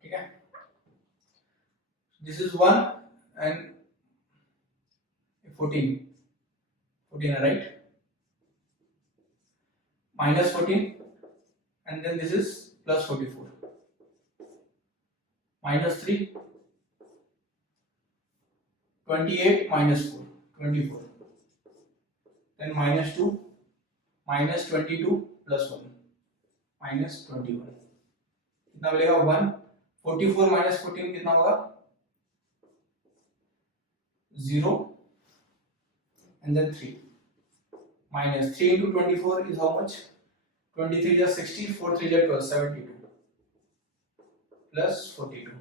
ठीक है, दिस इज 1 एंड 14 है, right, -14 and then this is +44, -3 28 -4 24, then -2 -22 +1 -21, कितना मिलेगा? 1 44 -14 कितना होगा? 0 and then 3 -3 into 24 is how much? 23 is 60, 4 3 is 12, 72 plus 42.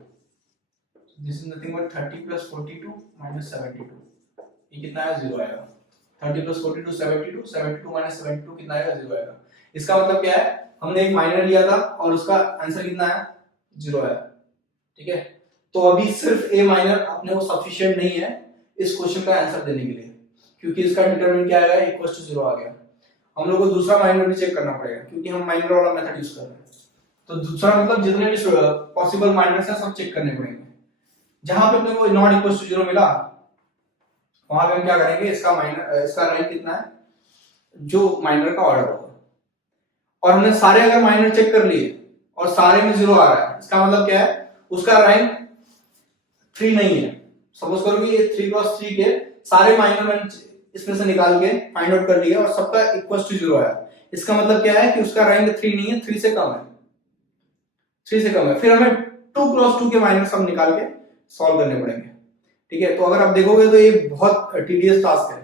So this is nothing but 30 plus 42 minus 72. ये कितना है? 0 आएगा। 30 plus 42 72, 72 minus 72 कितना आएगा? 0 आएगा। इसका मतलब क्या है? हमने एक माइनर लिया था और उसका आंसर कितना है? 0 आया। ठीक है, तो अभी सिर्फ ए माइनर अपने को सफिशिएंट नहीं है इस क्वेश्चन का आंसर देने के लिए, क्योंकि इसका डिटरमिनेंट क्या आएगा? इक्वल टू 0 आ गया। हम लोग को दूसरा माइनर भी चेक करना पड़ेगा, क्योंकि हम माइनर वाला मेथड यूज कर रहे हैं। तो दूसरा मतलब जितने भी पॉसिबल माइनर्स हैं सब चेक करने पड़ेंगे। जहां पे अपने को नॉट इक्वल टू 0 मिला वहां पे हम क्या करेंगे? इसका रैंक कितना है जो माइनर का ऑर्डर होगा, और हमने सारे अगर माइनर चेक कर लिए और सारे में 0 आ रहा है, इसका मतलब क्या है? उसका रैंक 3 नहीं है। सपोज करो कि ये 3 क्रॉस 3 के सारे माइनर मैंने इसमें से निकाल के फाइंड आउट कर लिया और सबका इक्वल टू 0 आया, इसका मतलब क्या है कि उसका रैंक 3 नहीं है, 3 से कम है, 3 से कम है। फिर हमें 2 क्रॉस 2 के माइनर सब निकाल के सॉल्व करने पड़ेंगे। ठीक है, तो अगर आप देखोगे तो ये बहुत टीडियस टास्क है,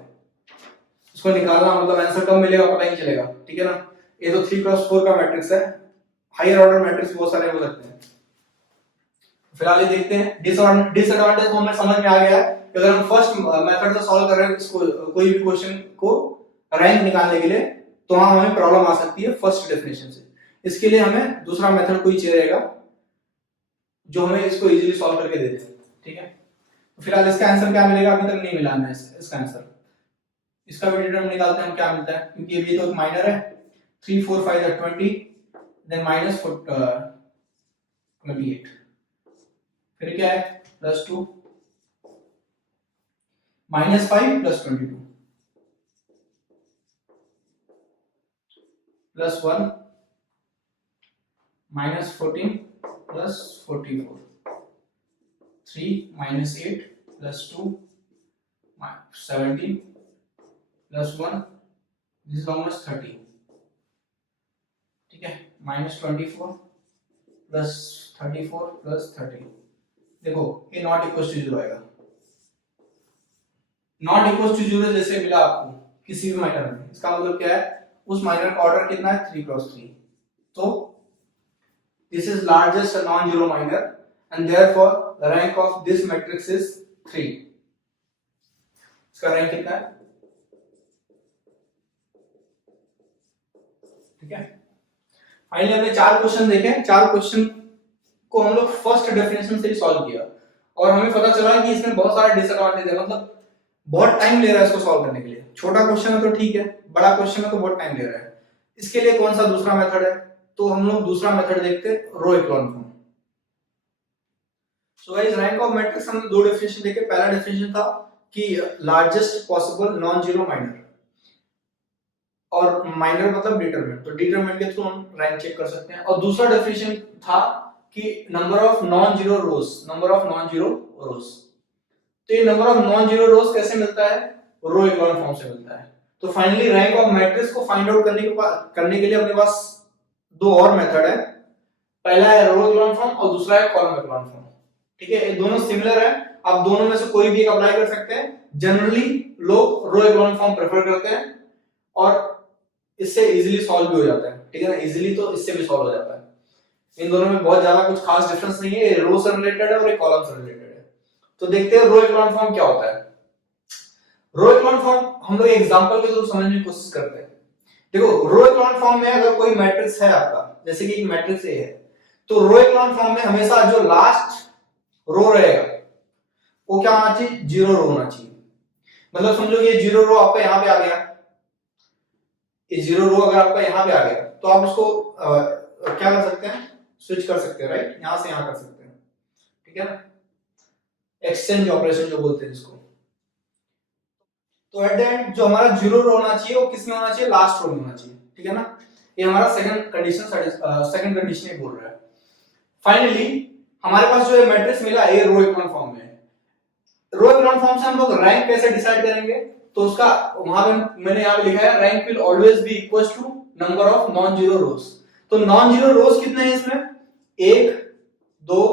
उसको निकालना मतलब आंसर कब मिलेगा पता ही नहीं चलेगा, ठीक है ना। ये तो 3x4 का मैट्रिक्स है, हायर ऑर्डर मैट्रिक्स बहुत सारे हो सकते हैं। फिलहाल ये देखते हैं डिसएडवांटेज को हमें समझ में आ गया है कि अगर हम फर्स्ट मेथड से सॉल्व कर रहे हैं इसको कोई भी क्वेश्चन को रैंक निकालने के लिए, तो वहां हमें प्रॉब्लम आ सकती है फर्स्ट डेफिनेशन से। इसके लिए हमें दूसरा मेथड कोई चाहिए रहेगा जो हमें इसको इजीली सॉल्व करके दे दे, ठीक है। तो फिलहाल इसका आंसर क्या मिलेगा अभी तक नहीं मिला हमें इसका आंसर। इसका भी डिटरमिनेंट निकालते हैं हम क्या मिलता है, क्योंकि ये तो एक माइनर है। 3 4 5 are 20, देन माइनस 28, फिर क्या है +2 -5 +22 +1 -14 +44 3 -8 +2 17 +1, this is almost 30, ठीक है। -24 +34 +30, देखो ये नॉट इक्वल टू 0 आएगा। नॉट इक्वल टू 0 जैसे मिला आपको किसी भी माइनर में, इसका मतलब क्या है उस माइनर का ऑर्डर कितना है 3x3, तो this is largest non zero minor and therefore the rank of this matrix is 3। इसका रैंक कितना है, ठीक है। फाइनली हमने 4 क्वेश्चन देखे, 4 क्वेश्चन को हम लोग फर्स्ट डेफिनेशन से ही सॉल्व किया और हमें पता चला कि इसमें बहुत सारे डिसएडवांटेज है, मतलब बहुत टाइम ले रहा है इसको सॉल्व करने के लिए। छोटा क्वेश्चन है तो ठीक है, बड़ा क्वेश्चन है तो बहुत टाइम ले रहा है। इसके लिए कौन सा दूसरा मेथड है, तो हम लोग दूसरा मेथड देखते हैं, row echelon form. So guys rank of matrix हमने 2 डेफिनेशन देखे। पहला डेफिनेशन था कि largest possible non zero minor, और माइनर मतलब डिटरमिनेंट, तो डिटरमिनेंट के थ्रू हम रैंक चेक कर सकते हैं। और दूसरा डेफिनेशन था कि number of non zero rows, number of non zero rows. तो ये number of non zero rows कैसे मिलता है, रो इक्लोन फॉर्म से मिलता है। तो फाइनली रैंक ऑफ मैट्रिक्स को फाइंड आउट करने के लिए अपने पास 2 और मेथड है। पहला है रो इक्लोन फॉर्म और दूसरा है कॉलम इक्लोन फॉर्म, ठीक है। ये दोनों सिमिलर है, आप दोनों में से कोई भी एक अप्लाई कर सकते हैं। जनरली लोग रो इक्लोन फॉर्म प्रेफर करते हैं और इससे इजीली सॉल्व भी हो जाता है, ठीक है ना। इजीली तो इससे भी सॉल्व हो जाता है। इन दोनों में बहुत ज्यादा कुछ खास डिफरेंस नहीं है, रो से रिलेटेड है और एक कॉलम से रिलेटेड है। तो देखते हैं रो इक्लोन फॉर्म क्या होता है। रो इक्लोन फॉर्म हम लोग एग्जांपल के थ्रू समझने की कोशिश करते हैं। देखो रो इक्लोन फॉर्म में अगर कोई मैट्रिक्स है आपका, जैसे कि एक मैट्रिक्स ए है, तो रो इक्लोन फॉर्म में हमेशा जो लास्ट रो रहेगा वो क्या होना चाहिए, 0 रो होना चाहिए। मतलब समझो ये 0 रो आपका यहाँ पे आ गया, ये 0 रो अगर आपका यहाँ पे आ गया तो आप उसको क्या कर सकते हैं, स्विच कर सकते हैं, राइट। यहां से यहां कर सकते हैं, ठीक है ना, एक्सचेंज ऑपरेशन जो बोलते हैं इसको। तो एट द एंड जो हमारा 0 रो होना चाहिए वो किस में होना चाहिए, लास्ट रो में होना चाहिए, ठीक है ना। ये हमारा सेकंड कंडीशन बोल रहा है। फाइनली हमारे पास जो मैट्रिक्स मिला ये रो इक्लोन फॉर्म में है। रो इक्लोन फॉर्म से हम लोग रैंक कैसे डिसाइड करेंगे, तो उसका वहां पे मैंने यहां पे लिखा है rank will always be equal to number of non zero rows. तो नॉन जीरो रोज कितने हैं इसमें, 1 2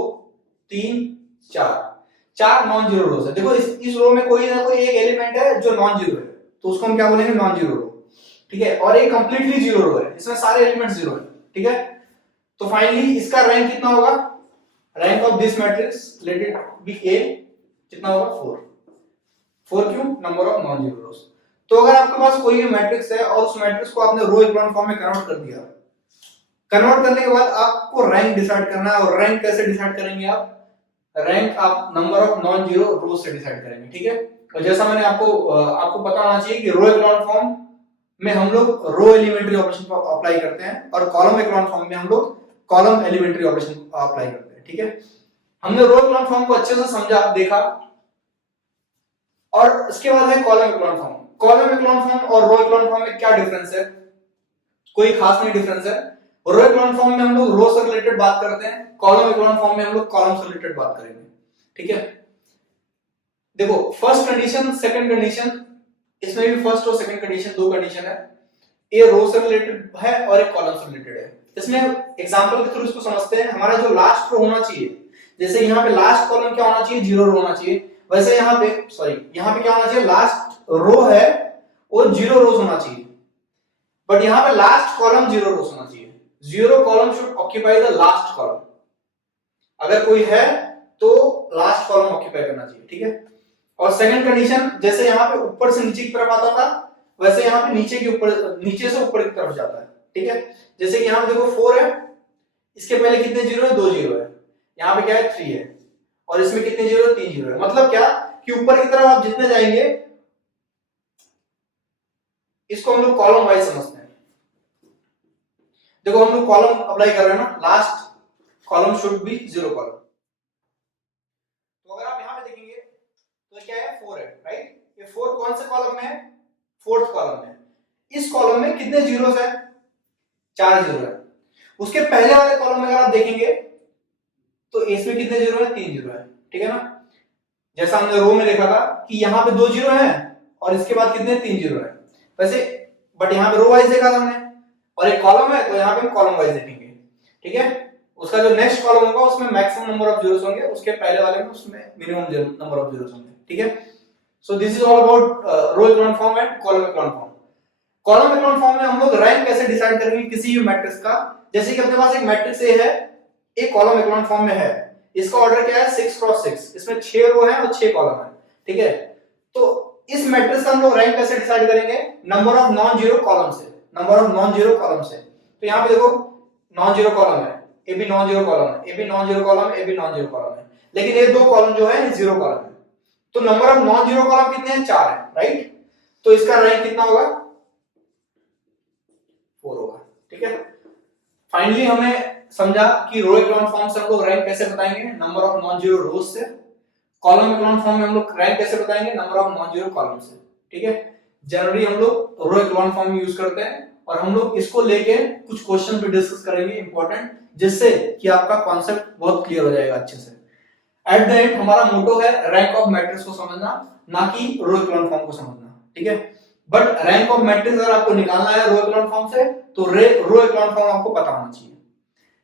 3 4 नॉन जीरो रोज है। देखो इस रो में कोई ना कोई एक एलिमेंट है जो नॉन जीरो है, तो उसको हम क्या बोलेंगे, नॉन जीरो रो, ठीक है। और एक कंप्लीटली जीरो रो है, इसमें सारे एलिमेंट जीरो है, ठीक है। तो फाइनली इसका रैंक कितना होगा, rank of this matrix let it be A, कितना होगा 4 क्यों, number of non zero rows. तो अगर आपके पास कोई भी मैट्रिक्स है और उस मैट्रिक्स को आपने रो इक्लोन फॉर्म में कन्वर्ट कर दिया, कन्वर्ट करने के बाद आपको रैंक डिसाइड करना है। और रैंक कैसे डिसाइड करेंगे आप, रैंक आप नंबर ऑफ नॉन जीरो रोज से डिसाइड करेंगे, ठीक है। और जैसा मैंने आपको पता होना चाहिए कि रो इक्लोन फॉर्म में हम लोग रो एलिमेंट्री ऑपरेशन अप्लाई करते हैं और कॉलम इक्लोन फॉर्म में हम लोग कॉलम एलिमेंट्री ऑपरेशन अप्लाई करते हैं, ठीक है। हमने रो इक्लोन फॉर्म को अच्छे से समझा, देखा, और इसके बाद है column echelon form. Column echelon form और रो इक्लोन फॉर्म में क्या डिफरेंस है, कोई खास नहीं डिफरेंस है। रो इक्लोन फॉर्म में हम लोग रो से रिलेटेड बात करते हैं, कॉलम इक्लोन फॉर्म में हम लोग कॉलम से रिलेटेड बात करेंगे, ठीक है। देखो फर्स्ट कंडीशन सेकंड कंडीशन, इसमें भी फर्स्ट और सेकंड कंडीशन 2 कंडीशन है। ये रो से रिलेटेड है और एक कॉलम से रिलेटेड है। इसमें एग्जांपल के थ्रू इसको समझते हैं। हमारा जो लास्ट रो होना चाहिए, जैसे यहाँ पे लास्ट कॉलम क्या होना चाहिए, 0 रो होना चाहिए, वैसे यहाँ पे क्या होना चाहिए, लास्ट रो है वो 0 रोज होना चाहिए, बट यहाँ पे लास्ट कॉलम 0 रोज होना चाहिए। 0 column should occupy the last column. अगर कोई है तो लास्ट कॉलम ऑक्यूपाई करना चाहिए, ठीक है। और सेकंड कंडीशन, जैसे यहाँ पे ऊपर से नीचे की तरफ आता था, वैसे यहाँ पे नीचे से ऊपर की तरफ जाता है, ठीक है। जैसे कि यहाँ पे देखो 4 है, इसके पहले कितने जीरो है, 2 जीरो है, यहाँ पे क्या है 3 है, और इसमें कितने जीरो है, 3 जीरो है। मतलब क्या कि ऊपर की तरफ आप जितने जाएंगे, इसको हम लोग कॉलम वाइज समझते हैं। देखो हम लोग कॉलम अप्लाई कर रहे हैं ना, last column should be 0 column. तो अगर आप यहां पे देखेंगे तो क्या है 4 है, राइट। ये 4 कौन से कॉलम में है, फोर्थ कॉलम में। इस कॉलम में कितने जीरोस है, 4 जीरो है। उसके पहले वाले कॉलम में अगर आप देखेंगे तो इसमें कितने जीरो है, 3 जीरो है, ठीक है ना। जैसा हमने रो में देखा था कि यहाँ पे 2 जीरो है और इसके बाद कितने 3 जीरो है वैसे, बट यहाँ पे रो वाइज देखा था हमने, और एक कॉलम है तो यहाँ पे हम कॉलम वाइज देखेंगे, ठीक है। उसका जो नेक्स्ट कॉलम होगा उसमें मैक्सिमम नंबर ऑफ जीरोस होंगे, उसके पहले वाले में उसमें मिनिमम नंबर ऑफ जीरोस होंगे, ठीक है। So this is all about row echelon form and column echelon form. Column echelon form में हम लोग रैंक कैसे डिसाइड करेंगे किसी भी मैट्रिक्स का। जैसे कि अपने पास एक मैट्रिक्स ए है, एक कॉलम इकोलॉन फॉर्म में है, इसका ऑर्डर क्या है 6 क्रॉस 6, इसमें 6 रो है और 6 कॉलम है, ठीक है। तो इस मैट्रिक्स का हम लोग रैंक कैसे डिसाइड करेंगे, number of non zero column से, number of non zero column से। तो यहाँ पे देखो नॉन जीरो कॉलम है, A B non zero column है, A B non zero column है, A B non zero column है, लेकिन ये दो कॉलम जो है जीरो कॉलम है। तो number of non zero column कितने हैं, 4 है, राइट। तो इसका रैंक कितना होगा, 4 होगा, ठीक है। फाइनली हमें समझा कि रो इकोलॉन फॉर्म से हम लोग रैंक कैसे बताएंगे, नंबर ऑफ नॉन जीरो रोज से। कॉलम इकोलॉन फॉर्म में हम लोग रैंक कैसे बताएंगे, number of non zero column से, ठीक है। जनरली हम लोग रो इकोलॉन फॉर्म यूज करते हैं, और हम लोग इसको लेके कुछ क्वेश्चन भी डिस्कस करेंगे इंपॉर्टेंट, जिससे कि आपका कॉन्सेप्ट बहुत क्लियर हो जाएगा अच्छे से। एट द एंड हमारा मोटो है रैंक ऑफ मैट्रिक्स को समझना, ना कि रो इकोलॉन फॉर्म को समझना, ठीक है। बट रैंक ऑफ मैट्रिक्स अगर आपको निकालना है रो इकोलॉन फॉर्म से, तो रो इकोलॉन फॉर्म आपको पता होना चाहिए,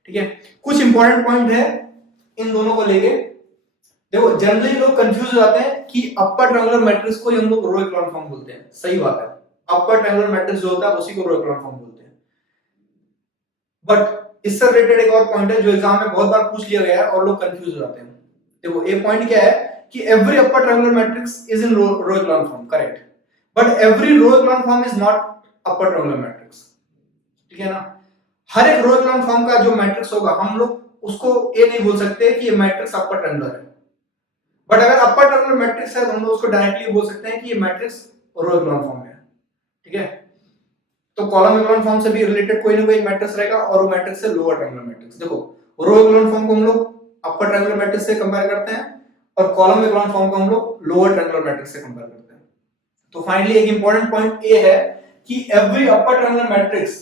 ठीक है। कुछ इंपॉर्टेंट पॉइंट है इन दोनों को लेके। देखो जनरली लोग कंफ्यूज हो जाते हैं कि अपर ट्रायंगुलर मैट्रिक्स को हम लोग रो इकोलॉन फॉर्म बोलते हैं, सही बात है, अपर ट्रायंगुलर मैट्रिक्स जो होता है उसी को रो इकोलॉन फॉर्म बोलते हैं। बट इससे रिलेटेड एक और पॉइंट है जो एग्जाम में बहुत बार पूछ लिया गया है और लोग कंफ्यूज हो जाते हैं। देखो ये पॉइंट क्या है कि every upper triangular matrix is in row echelon form, correct, but every row echelon form is not upper triangular matrix, ठीक है ना। हर एक रो इकोलॉन फॉर्म का जो मैट्रिक्स होगा हम लोग उसको ये नहीं बोल सकते कि ये मैट्रिक्स अपर ट्रायंगुलर है, बट अगर अपर ट्रायंगुलर मैट्रिक्स है तो हम लोग उसको डायरेक्टली बोल सकते हैं कि ये मैट्रिक्स रो इकोलॉन फॉर्म में है, ठीक है। तो कॉलम इकोलॉन फॉर्म से भी रिलेटेड कोई ना कोई मैट्रिक्स रहेगा, और वो मैट्रिक्स से लोअर ट्रायंगुलर मैट्रिक्स। देखो रो इकोलॉन फॉर्म को हम लोग अपर ट्रायंगुलर मैट्रिक्स से कंपेयर करते हैं, और कॉलम इकोलॉन फॉर्म को हम लोग लोअर ट्रायंगुलर मैट्रिक्स से कंपेयर करते हैं। तो फाइनली एक इंपॉर्टेंट पॉइंट ये है कि every upper triangular matrix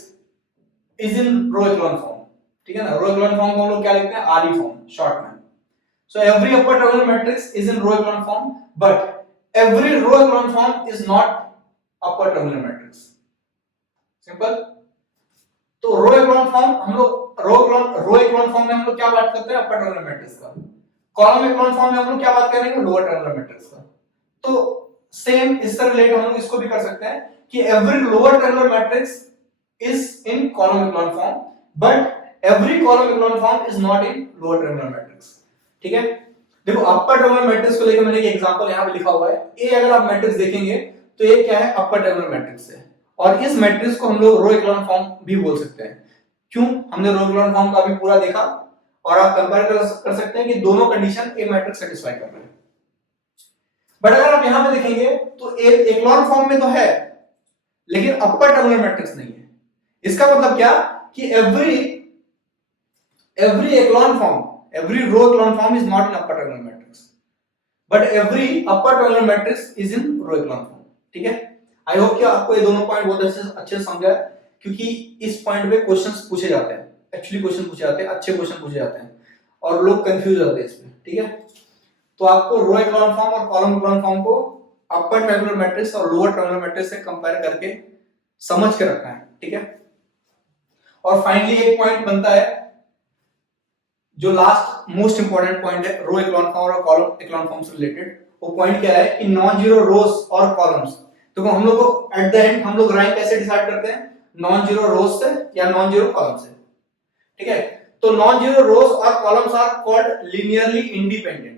is in row echelon form, ठीक है ना। रो इकोलॉन फॉर्म को हम लोग क्या लिखते हैं, आरई फॉर्म शॉर्ट में। So every upper triangular matrix is in row echelon form, but every row echelon form is not upper triangular matrix. Simple. तो रो echelon form हम लोग रो echelon form में हम लोग क्या बात करते हैं, upper triangular matrix का। कॉलम echelon form में हम लोग क्या बात करेंगे, लोअर triangular matrix का। तो सेम इससे रिलेटेड हम लोग इसको भी कर सकते हैं कि every lower triangular matrix is in column echelon form, but every column echelon form is not in lower triangular matrix, ठीक है। देखो अपर ट्रायंगुलर मैट्रिक्स को लेकर मैंने एक एग्जांपल यहां पे लिखा हुआ है। ए अगर आप मैट्रिक्स देखेंगे तो ये क्या है, अपर ट्रायंगुलर मैट्रिक्स है, और इस मैट्रिक्स को हम लोग रो इकोलॉन फॉर्म भी बोल सकते हैं। क्यों, हमने रो इकोलॉन फॉर्म का भी पूरा देखा, और आप कंपेयर कर सकते हैं कि दोनों कंडीशन ए मैट्रिक्स सेटिस्फाई कर रहे हैं। बट अगर आप यहां पे देखेंगे तो ए इकोलॉन फॉर्म में तो है, लेकिन अपर ट्रायंगुलर मैट्रिक्स नहीं है। इसका मतलब क्या कि every echelon form, every row echelon form is not in upper triangular matrix, but every upper triangular matrix is in row echelon form, ठीक है। आई होप कि आपको ये दोनों पॉइंट बहुत अच्छे से समझा है, क्योंकि इस पॉइंट पे क्वेश्चंस पूछे जाते हैं, एक्चुअली क्वेश्चन पूछे जाते हैं, अच्छे क्वेश्चन पूछे जाते हैं, और लोग कंफ्यूज हो जाते हैं इसमें, ठीक है। तो आपको रो echelon form और कॉलम echelon form को अपर ट्रायंगुलर मैट्रिक्स और लोअर ट्रायंगुलर मैट्रिक्स से कंपेयर करके समझ के रखना है, ठीक है। और फाइनली एक पॉइंट बनता है जो लास्ट मोस्ट इंपॉर्टेंट पॉइंट है रो echelon form और कॉलम echelon form से रिलेटेड। वो पॉइंट क्या है कि नॉन जीरो रोज और कॉलम्स तो हम लोग को एट द एंड हम लोग रैंक कैसे डिसाइड करते हैं, नॉन जीरो रोज से या नॉन जीरो कॉलम से, ठीक है। तो नॉन जीरो रोज और columns are called linearly independent,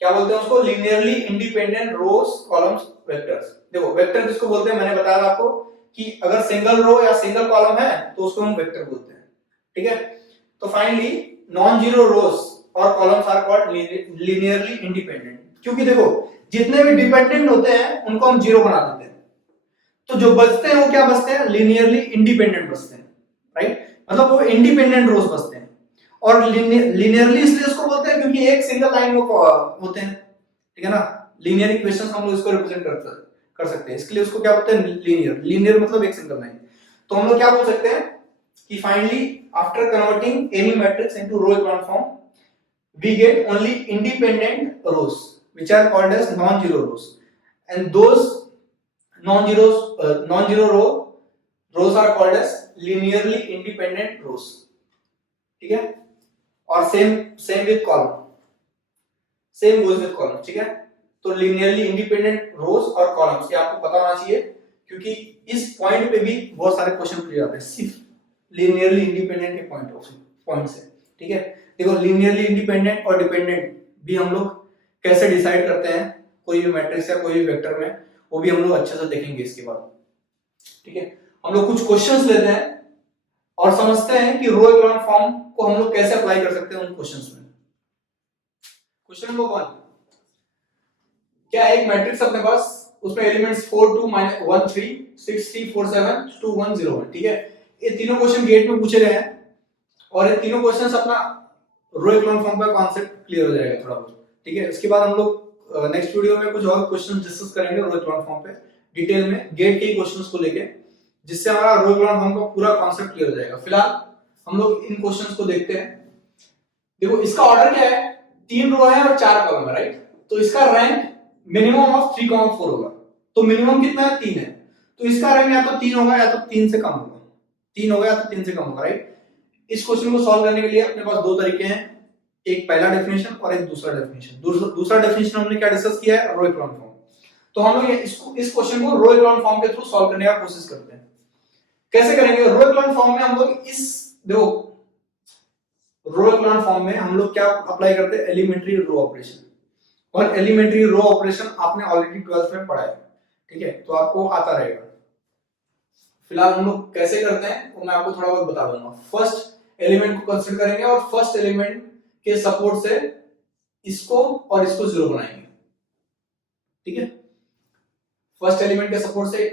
क्या बोलते हैं उसको, linearly independent rows columns vectors. देखो वेक्टर किसको बोलते हैं, मैंने बताया आपको कि अगर सिंगल रो या सिंगल कॉलम है तो उसको हम वेक्टर बोलते हैं, ठीक है। तो फाइनली नॉन जीरो रोज और columns are called linearly independent, क्योंकि देखो जितने भी डिपेंडेंट होते हैं उनको हम जीरो बना देते हैं, तो जो बचते हैं वो क्या बचते हैं, लीनियरली इंडिपेंडेंट बचते हैं, राइट, मतलब वो इंडिपेंडेंट रोज बचते हैं। और लीनियरली इसलिए उसको बोलते हैं क्योंकि एक सिंगल लाइन वो होते हैं, ठीक है ना। लीनियर इक्वेशंस हम लोग इसको रिप्रेजेंट कर सकते हैं, इसके लिए उसको क्या बोलते हैं, लीनियर। लीनियर मतलब एक सिंगल लाइन। तो हम लोग क्या बोल सकते हैं कि finally after converting any matrix into row echelon form we get only independent rows which are called as non-zero rows, and those non-zero rows are called as linearly independent rows, ठीक है। और same with column, same goes with column, ठीक है। तो linearly independent रोज और columns ये आपको पता होना चाहिए, क्योंकि इस पॉइंट पे भी बहुत सारे क्वेश्चन पूछे जाते हैं सिर्फ लिनियरली इंडिपेंडेंट के पॉइंट से, ठीक है। देखो लिनियरली इंडिपेंडेंट और डिपेंडेंट भी हम लोग कैसे डिसाइड करते हैं कोई भी मैट्रिक्स या कोई भी वेक्टर में, वो भी हम लोग अच्छे से देखेंगे इसके बाद, ठीक है। हम लोग कुछ क्वेश्चंस लेते हैं और समझते हैं कि रो इकोलॉन फॉर्म को हम लोग कैसे अप्लाई कर सकते हैं उन क्वेश्चंस में। क्वेश्चन नंबर 1, क्या एक मैट्रिक्स अपने पास, उसमें एलिमेंट्स 4 2 1 3 6 3 4 7 2 1 0 1, ठीक है। ये तीनों क्वेश्चन गेट में पूछे गए हैं और ये तीनों क्वेश्चंस अपना रो इकोलॉन फॉर्म का कांसेप्ट क्लियर हो जाएगा थोड़ा बहुत, ठीक है। इसके बाद हम लोग नेक्स्ट वीडियो में कुछ और क्वेश्चन डिस्कस करेंगे रो इकोलॉन फॉर्म पे डिटेल में, गेट के क्वेश्चंस को लेके, जिससे हमारा रो इकोलॉन फॉर्म का पूरा कांसेप्ट क्लियर हो जाएगा। फिलहाल हम लोग इन क्वेश्चंस को देखते हैं। देखो इसका ऑर्डर क्या है, 3 रो है और 4 कॉलम है, राइट। तो इसका रैंक मिनिमम ऑफ 3, 4 होगा। तो मिनिमम कितना है, 3 है। तो इसका रैंक या तो 3 होगा या तो 3 से कम होगा, 3 होगा या तो 3 से कम होगा, राइट। इस क्वेश्चन को सॉल्व करने के लिए अपने पास दो तरीके हैं, एक पहला डेफिनेशन और एक दूसरा डेफिनेशन। दूसरा डेफिनेशन हमने क्या डिस्कस किया है, रो इकोलॉन फॉर्म। तो हम लोग इस क्वेश्चन को रो इकोलॉन फॉर्म के थ्रू सॉल्व करने का कोशिश करते हैं। कैसे करेंगे, रो इकोलॉन फॉर्म में हम लोग देखो रो इकोलॉन फॉर्म में हम लोग क्या अप्लाई करते हैं, एलिमेंट्री रो ऑपरेशन। और एलिमेंट्री रो ऑपरेशन आपने ऑलरेडी 12th में पढ़ा है, ठीक है, तो आपको आता रहेगा। फिलहाल हम लोग कैसे करते हैं वो मैं आपको थोड़ा बहुत बता दूंगा। फर्स्ट एलिमेंट को कंसीडर करेंगे और फर्स्ट एलिमेंट के सपोर्ट से इसको और इसको जीरो बनाएंगे, ठीक है। फर्स्ट एलिमेंट के सपोर्ट से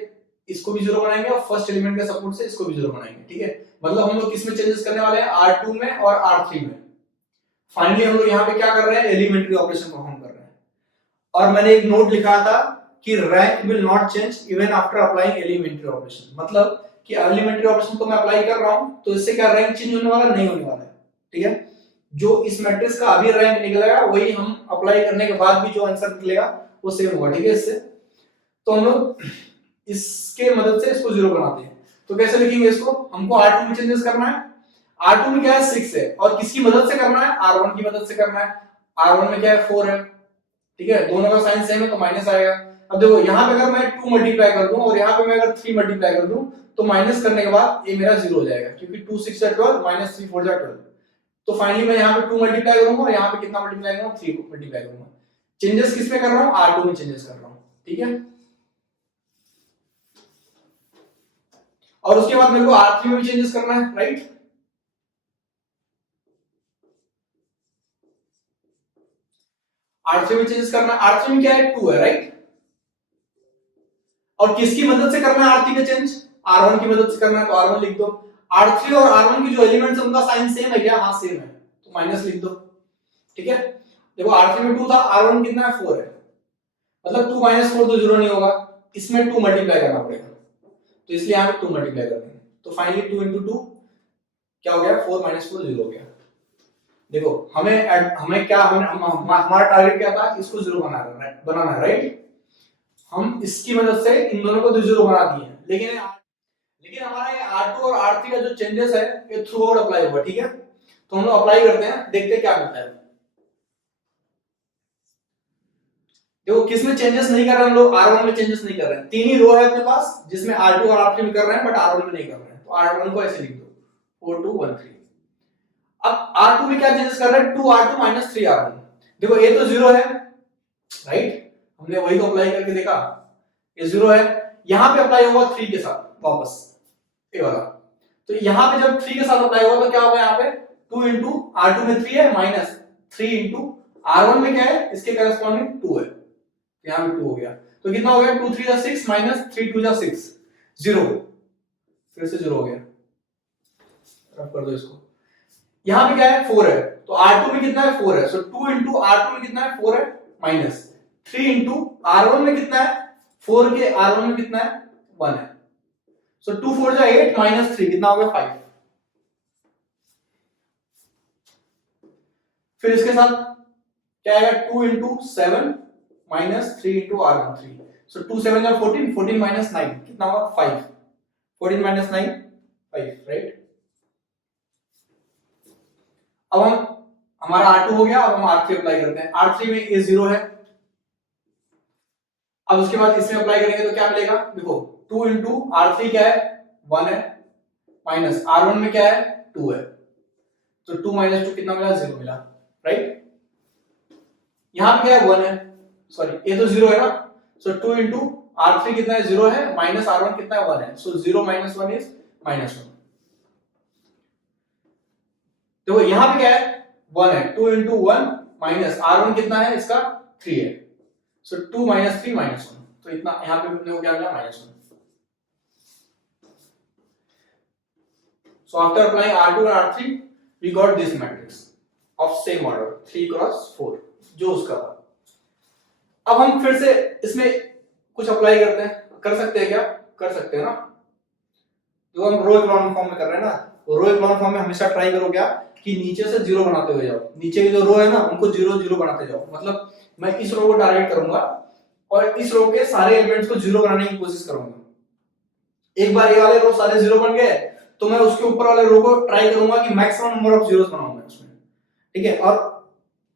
इसको भी जीरो बनाएंगे और फर्स्ट एलिमेंट के सपोर्ट से इसको भी जीरो बनाएंगे, ठीक है। मतलब हम लोग किसमें चेंजेस करने वाले हैं, R2 में और R3 में। फाइनली हम लोग यहाँ पे क्या कर रहे हैं, एलिमेंट्री ऑपरेशन परफॉर्म कर रहे हैं। और मैंने एक नोट लिखा था कि rank will not change even after applying elementary operation, मतलब कि एलिमेंट्री ऑपरेशन तो मैं अप्लाई कर रहा हूं तो इससे क्या रैंक चेंज होने वाला नहीं होने वाला है, ठीक है। जो इस मैट्रिक्स का अभी रैंक निकलेगा वही हम अप्लाई करने के बाद भी जो आंसर निकलेगा वो सेम होगा, ठीक है। इससे तो हम लोग इसके मदद से इसको जीरो बनाते हैं। तो कैसे लिखेंगे इसको, हमको R2 में चेंजेस करना है। R2 में क्या है, 6 है, और किसकी मदद से करना है, R1 की मदद से करना है। R1 में क्या है, 4 है, ठीक है। दोनों का साइन सेम है तो माइनस आएगा। अब देखो यहाँ पे अगर मैं 2 मल्टीप्लाई कर दूं और यहाँ पे मैं अगर 3 मल्टीप्लाई कर दूं तो माइनस करने के बाद ये मेरा जीरो हो जाएगा, क्योंकि 2 6 जा 12 माइनस 3 4 जा 12। तो फाइनली मैं यहाँ पे 2 मल्टीप्लाई करूंगा और यहाँ पे कितना मल्टीप्लाई करूंगा, 3 मल्टीप्लाई करूंगा। चेंजेस किस में कर रहा हूँ, R2 में चेंजेस कर रहा हूँ, ठीक है। और उसके बाद मेरे को R3 में भी चेंजेस करना है, राइट। R3 में चेंजेस करना है। R3 में क्या है, 2 है, राइट। और किसकी मदद से करना है R3 का चेंज, R1 की मदद से करना है, तो R1 लिख दो। R3 और R1 की जो एलिमेंट्स है उनका साइन सेम है क्या, हाँ सेम है, तो माइनस लिख दो, ठीक है। देखो R3 में 2 था, R1 कितना है, 4 है, मतलब 2 - 4 तो जीरो नहीं होगा, इसमें 2 मल्टीप्लाई करना पड़ेगा, तो इसलिए यहाँ पे 2 मल्टीप्लाई कर देंगे। तो फाइनली 2 × 2 क्या हो गया, 4 - 4 0 हो गया। देखो हमें क्या हमारा टारगेट क्या था, इसको जीरो बनाना है, राइट। हम इसकी मदद से इन दोनों को जीरो बना दिए, लेकिन हमारा ये R2 और R3 का जो चेंजेस है ये थ्रू आउट अप्लाई होगा, ठीक है। तो हम लोग अप्लाई करते हैं, देखते हैं क्या मिलता है। देखो किसमें चेंजेस नहीं कर रहे हैं हम लोग, R1 में चेंजेस नहीं कर रहे हैं। तीन ही रो है अपने पास जिसमें R2 और R3 में कर रहे हैं, बट R1 में नहीं कर रहे हैं, तो R1 को ऐसे लिख दो 4 2 1 3। अब R2 में क्या चेंजेस कर रहे हैं, 2R2 माइनस 3R1। देखो ये तो जीरो है, राइट, हमने वही तो अप्लाई करके देखा, ये जीरो है, यहां पे अप्लाई होगा 3 के साथ वापस ये वाला, तो यहां पे जब 3 के साथ अप्लाई होगा तो क्या होगा, यहाँ पे 2 इंटू R2 में 3 है माइनस 3 इंटू R1 में क्या है, इसके करस्पॉन्डिंग 2 है, यहाँ पे 2 हो गया, तो कितना हो गया, 2 3 जा 6 माइनस 3 2 जा 6, 0, फिर से 0 हो गया, रब कर दो इसको। यहां पे क्या है, 4 है, तो R2 में कितना है, 4 है, सो 2 इंटू R2 में कितना है, 4 है, माइनस 3 इंटू R1 में कितना है, 4 के R1 में कितना है, 1 है, सो 2 4 जा 8 माइनस 3 कितना हो गया, 5। फिर इसके साथ क्या आएगा, 2 इंटू 7 माइनस 3 इंटू R1 3, सो 2 7 जा 14, 14 माइनस 9 कितना होगा, 5, 14 माइनस 9 5, राइट। अब हम हमारा R2 हो गया, अब हम R3 अप्लाई करते हैं। R3 में ये 0 है, अब उसके बाद इसमें अप्लाई करेंगे तो क्या मिलेगा, देखो 2 इंटू R3 क्या है, 1 है, माइनस R1 में क्या है, 2 है, तो 2 माइनस 2 कितना मिला, 0 मिला, राइट। यहां पे क्या है, 1 है, सॉरी ये तो 0 है ना, सो 2 इंटू R3 कितना है, 0 है, माइनस R1 कितना है, 1 है, सो 0 माइनस 1 इज माइनस 1। देखो यहां पे क्या है, 1 है, 2 इंटू 1 माइनस R1 कितना है, इसका 3 है, सो 2 माइनस 3 माइनस 1, तो इतना यहां पे अपने को क्या मिला, minus 1। So after applying R2 and R3, we got this matrix of same order 3 cross 4 जो उसका था। अब हम फिर से इसमें कुछ अप्लाई करते हैं, कर सकते हैं क्या, कर सकते हैं ना, जो हम रो इकोलॉन फॉर्म में कर रहे हैं ना, रो इकोलॉन फॉर्म में हमेशा ट्राई करो क्या कि नीचे से जीरो बनाते हुए जाओ, नीचे की जो रो है ना उनको 0 0 बनाते जाओ, मतलब मैं इस रो को टारगेट करूंगा और इस रो के सारे एलिमेंट्स को 0 बनाने की कोशिश करूंगा। एक बार ये वाले रो सारे 0 बन गए तो मैं उसके ऊपर वाले रो को ट्राई करूंगा कि मैक्सिमम नंबर ऑफ जीरोस बनाऊंगा उसमें, ठीक है, और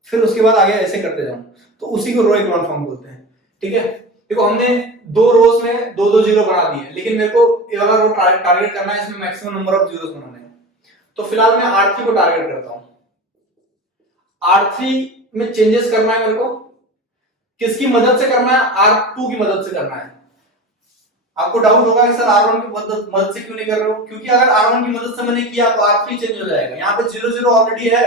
फिर उसके बाद आगे ऐसे करते जाऊं, तो उसी को रो इकोलॉन फॉर्म बोलते हैं, ठीक है। देखो हमने दो रोज में दो दो जीरो बना दिए, लेकिन मेरे को ये वाला रो टारगेट करना है, इसमें मैक्सिमम नंबर ऑफ जीरोस बनाने हैं, तो फिलहाल मैं R3 को टारगेट करता हूं। R3 में चेंजेस करना है मेरे को, किसकी मदद से करना है, R2 की मदद से करना है। आपको डाउट होगा कि सर R1 की मदद से क्यों नहीं कर रहे हो, क्योंकि अगर R1 की मदद से मैंने किया तो R3 चेंज हो जाएगा, यहाँ पे 0 0 ऑलरेडी है,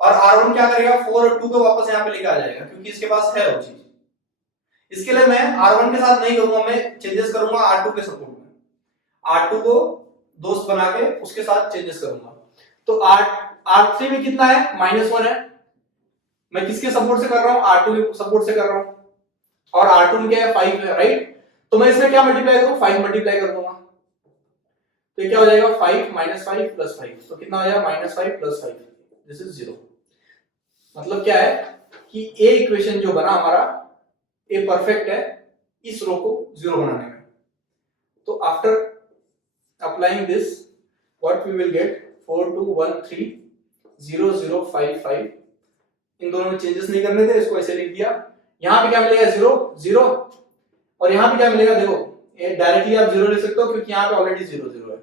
और R1 क्या करेगा, 4 और 2 को वापस यहाँ पे लेके आ जाएगा, क्योंकि इसके पास है वो चीज। इसके लिए मैं R1 के साथ नहीं करूंगा, मैं चेंजेस करूंगा R2 के सपोर्ट में, R2 को दोस्त बना के उसके साथ चेंजेस करूंगा। तो R3 में कितना है, -1 है, मैं किसके सपोर्ट से कर रहा हूं, R2 के सपोर्ट से कर रहा हूं, और R2 में क्या है, 5 है, राइट। तो मैं इसमें क्या मल्टीप्लाई करूं, 5 मल्टीप्लाई कर दूंगा, तो ये क्या हो जाएगा, 5 -5 + 5, तो कितना हो जाएगा, -5 + 5, दिस इज 0। मतलब क्या है कि ए इक्वेशन जो बना हमारा, ए परफेक्ट है इस रो को 0 बनाने में। तो after applying this what we will get, 4 2 1 3 0 0 5 5, इन दोनों में चेंजेस नहीं करने थे, इसको ऐसे लिख दिया। यहां पे क्या मिलेगा, 0 0, और यहां पे क्या मिलेगा, देखो ये डायरेक्टली आप 0 लिख सकते हो क्योंकि यहां पे ऑलरेडी 0 0 है,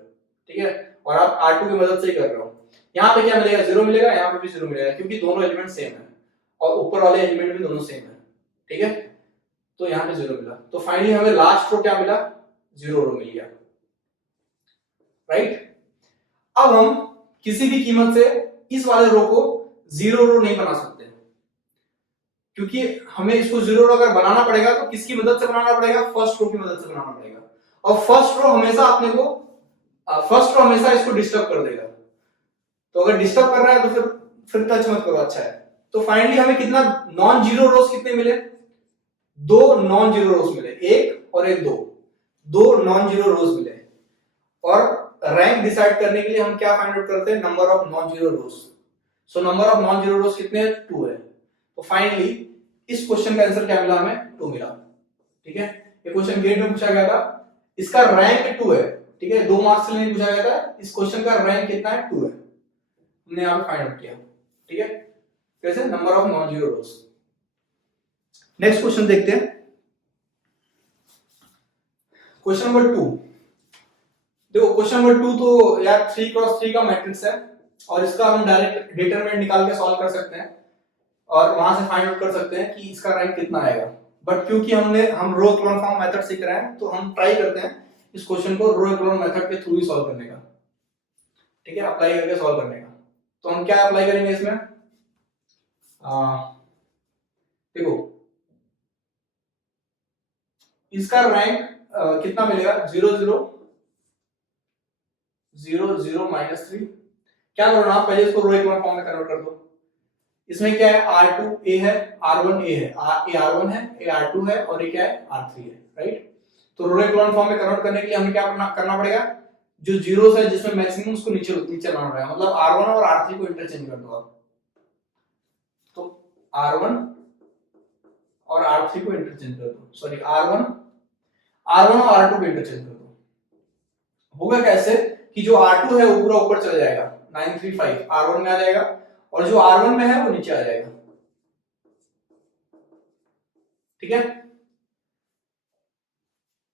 ठीक है, और आप R2 की मदद से ही कर रहे हो। यहां पे क्या मिलेगा, 0 मिलेगा, यहां पे भी 0 मिलेगा, क्योंकि दोनों एलिमेंट सेम है और ऊपर वाले एलिमेंट भी दोनों सेम है, ठीक है, तो यहां पे 0 मिला। तो फाइनली हमें लास्ट रो क्या मिला, 0 रो मिल गया, राइट। अब हम किसी भी कीमत से इस वाले रो को 0 रो नहीं बना सकते, क्योंकि हमें इसको 0 रो अगर बनाना पड़ेगा तो किसकी मदद से बनाना पड़ेगा, फर्स्ट रो की मदद से बनाना पड़ेगा, और फर्स्ट रो हमेशा अपने को फर्स्ट रो हमेशा इसको डिस्टर्ब कर देगा, तो अगर डिस्टर्ब कर रहा है तो फिर टच मत करो, अच्छा है। तो फाइनली हमें कितना नॉन जीरो रोज कितने मिले, 2 नॉन जीरो रोज मिले, एक और एक 2, 2 नॉन जीरो रोज मिले, और रैंक डिसाइड करने के लिए हम क्या फाइंड आउट करते हैं, number of non zero rose. So number of non zero रोज कितने हैं, 2 है। तो फाइनली इस क्वेश्चन का आंसर क्या मिला, हमें 2 मिला, ठीक है। ये क्वेश्चन गेट में पूछा गया था, इसका रैंक 2 है, ठीक है, 2 मार्क्स के लिए पूछा गया था, इस क्वेश्चन का रैंक कितना है, 2 है, हमने यहां पे फाइंड आउट किया, ठीक है, कैसे, number of non zero rose. Next question देखते हैं, क्वेश्चन नंबर 2। देखो क्वेश्चन नंबर 2 तो यार 3x3 का मैट्रिक्स है और इसका हम डायरेक्ट डिटरमिनेंट निकाल के सॉल्व कर सकते हैं और वहां से फाइंड आउट कर सकते हैं कि इसका रैंक कितना आएगा। बट क्योंकि हम रो एक्लोन फॉर्म मेथड सीख रहे हैं तो हम ट्राई करते हैं इस क्वेश्चन को रो एक्लोन मेथड के थ्रू ही सॉल्व करने का, ठीक है, अप्लाई करके सॉल्व करने का। तो हम क्या अप्लाई करेंगे इसमें, देखो इसका रैंक कितना मिलेगा, 0 0 0 0 -3। क्या करो ना, पहले इसको रो एक्लोन फॉर्म में कन्वर्ट कर दो। इसमें क्या है, R2 A है, R1 A है, A R1 है, A R2 है और ये क्या है, R3 है, राइट। तो रो एक्लोन फॉर्म में कन्वर्ट करने के लिए हमें क्या करना पड़ेगा, जो जीरोस है जिसमें मैक्सिमम उसको नीचे लाना पड़ेगा, मतलब R1 और R3 को इंटरचेंज कर दो आप। तो R1 और R3 को इंटरचेंज कर दो, सॉरी R1 और R2 को इंटरचेंज कर दो। होगा कैसे कि जो R2 है वो पूरा ऊपर चला जाएगा, 935 R1 में आ जाएगा और जो R1 में है वो नीचे आ जाएगा, ठीक है।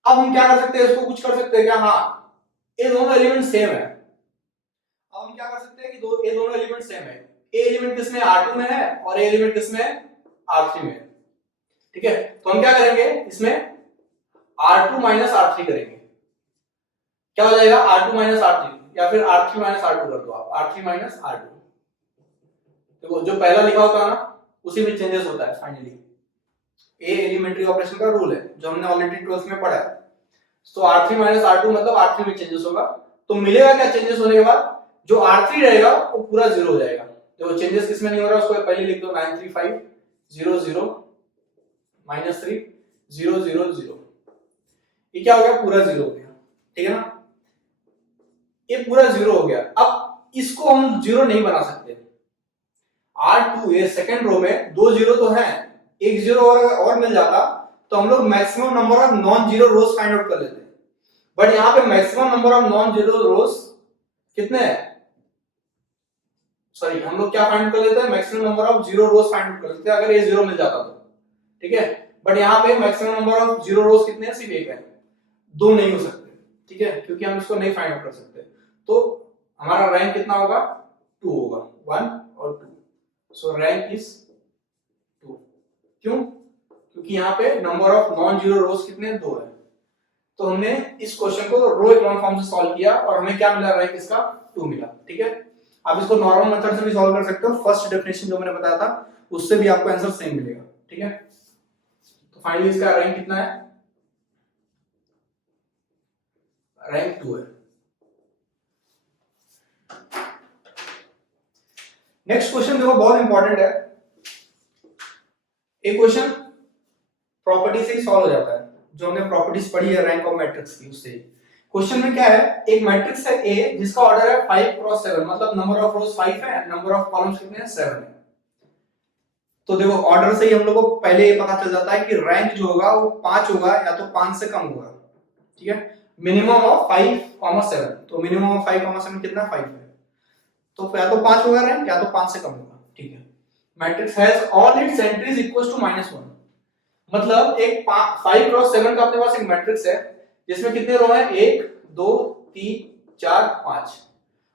अब हम क्या कर सकते हैं, इसको कुछ कर सकते हैं क्या, हाँ ये दोनों एलिमेंट सेम है। अब हम क्या कर सकते हैं कि ये दोनों एलिमेंट सेम है, ए एलिमेंट किसमें R2 में है और ए एलिमेंट किसमें R3 में है, ठीक है। तो हम क्या करेंगे, इसमें R2 माइनस R3 करेंगे, क्या हो जाएगा R2 माइनस R3 या फिर R3 माइनस R2 कर दो आप, R3 माइनस R2। देखो जो पहला लिखा होता है ना उसी में चेंजेस होता है फाइनली, ए एलिमेंट्री ऑपरेशन का रूल है जो हमने ऑलरेडी 12th में पढ़ा है। तो R3 माइनस R2 मतलब R3 में चेंजेस होगा, तो मिलेगा क्या चेंजेस होने के बाद, जो R3 रहेगा वो पूरा 0 हो जाएगा। देखो चेंजेस किसमें नहीं हो रहा उसको पहले लिख दो, 935 0 0 -3 0 0 0, ये क्या हो गया, पूरा 0 हो गया, ठीक है ना, ये पूरा 0 हो गया। अब इसको हम 0 नहीं बना सकते, R2 ये सेकंड रो में 2 0 तो है, एक 0 और मिल जाता तो हम लोग maximum number of non zero rose find out कर लेते, बट यहाँ पे maximum number of non zero रोज कितने हैं, सॉरी हम लोग क्या फाइंड कर लेते हैं, maximum number of zero rose find out कर लेते हैं अगर ये 0 मिल जाता तो, ठीक है। बट यहाँ पे मैक्सिमम नंबर ऑफ जीरो रोज कितने हैं, सिर्फ एक है, दो नहीं हो सकते, ठीक है, क्योंकि हम इसको नहीं फाइंड आउट कर सकते। तो हमारा रैंक कितना होगा, 2 होगा, 1 और 2। सो रैंक इज 2। क्यों, क्योंकि यहाँ पे नंबर ऑफ नॉन जीरो रोज कितने, 2 है। तो हमने इस क्वेश्चन को रो एक्लोन फॉर्म से सॉल्व किया और हमें क्या मिला, रैंक इसका 2 मिला, ठीक है। आप इसको नॉर्मल मेथड से भी सॉल्व कर सकते हो, फर्स्ट डेफिनेशन जो मैंने बताया था उससे भी आपको आंसर सेम मिलेगा, ठीक है। तो फाइनली इसका रैंक कितना है, रैंक 2 है। नेक्स्ट क्वेश्चन देखो बहुत इंपॉर्टेंट है, एक क्वेश्चन प्रॉपर्टी से ही सॉल्व हो जाता है, जो हमने प्रॉपर्टीज पढ़ी है रैंक ऑफ मैट्रिक्स की उससे। क्वेश्चन में क्या है, एक मैट्रिक्स है ए जिसका ऑर्डर है 5 क्रॉस 7, मतलब नंबर ऑफ रोज 5 है, नंबर ऑफ कॉलम्स कितने हैं, 7 है। तो देखो ऑर्डर से ही हम लोग को पहले ये पता चल जाता है कि रैंक जो होगा वो 5 होगा या तो 5 से कम होगा, ठीक है। मिनिमम ऑफ 5, 7, तो मिनिमम ऑफ 5, 7 कितना, 5 है, तो या तो 5 होगा रैंक या तो 5 से कम होगा, ठीक है। Matrix has all its entries equals to -1, मतलब एक 5 क्रॉस 7 का अपने पास एक मैट्रिक्स है जिसमें कितने रो हैं, 1 2 3 4 5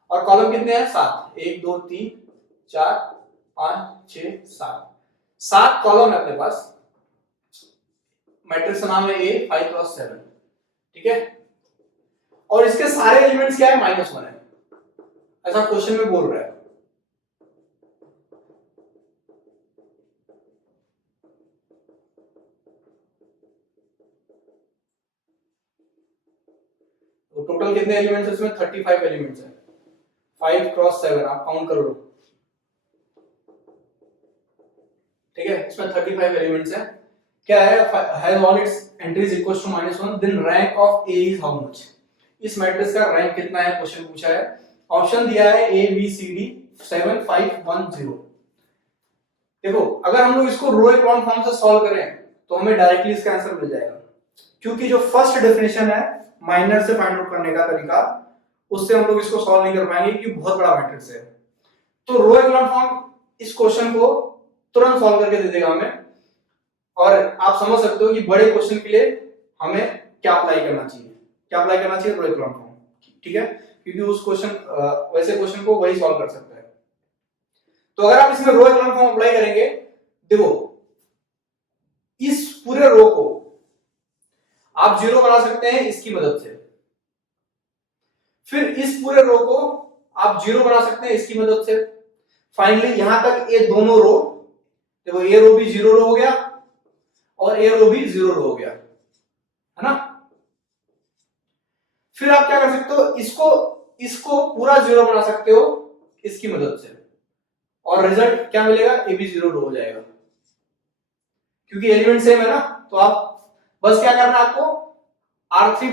और कॉलम कितने हैं, 7, 1 2 3 4 5 6 7 कॉलम है अपने पास, मैट्रिक्स का नाम है ए 5 क्रॉस 7, ठीक है। और इसके सारे एलिमेंट्स क्या है, -1 है, ऐसा क्वेश्चन में बोल रहा है। तो टोटल कितने एलिमेंट्स है इसमें, 35 एलिमेंट्स है, 5 क्रॉस 7 आप काउंट कर लो, ठीक है। इसमें 35 एलिमेंट्स है, क्या है, has all its entries equals to -1, then rank of A is how much, इस मैट्रिक्स का रैंक कितना है, क्वेश्चन पूछा है। ऑप्शन दिया है ए बी सी डी 7 5 1 0। देखो अगर हम लोग इसको रो एक्लोन फॉर्म से सॉल्व करें तो हमें डायरेक्टली इसका आंसर मिल जाएगा, क्योंकि जो फर्स्ट डेफिनेशन है माइनर से फाइंड आउट करने का तरीका, उससे हम लोग इसको सॉल्व नहीं कर पाएंगे क्योंकि बहुत बड़ा मैट्रिक्स है। तो रो एक्लोन फॉर्म इस क्वेश्चन को तुरंत सॉल्व करके दे देगा हमें। और आप समझ सकते हो कि बड़े क्वेश्चन के लिए हमें क्या अप्लाई करना चाहिए, क्या अप्लाई करना चाहिए, रो इकोलॉन फॉर्म, ठीक है, क्योंकि उस क्वेश्चन वैसे क्वेश्चन को वही सॉल्व कर सकता है। तो अगर आप इसमें रो इकोलॉन फॉर्म अप्लाई करेंगे, देखो इस पूरे रो को आप जीरो बना सकते हैं इसकी मदद से, फिर इस पूरे रो को आप जीरो बना सकते हैं इसकी मदद से, फाइनली यहां तक ये दोनों रो, देखो ये रो भी जीरो रो हो गया और ये रो भी जीरो रो हो गया, है ना। फिर आप क्या कर सकते हो, इसको इसको पूरा जीरो बना सकते हो इसकी मदद से, और रिजल्ट क्या मिलेगा, ए भी जीरो रो हो जाएगा, क्योंकि एलिमेंट सेम है ना। तो आप बस क्या करना है आपको, R3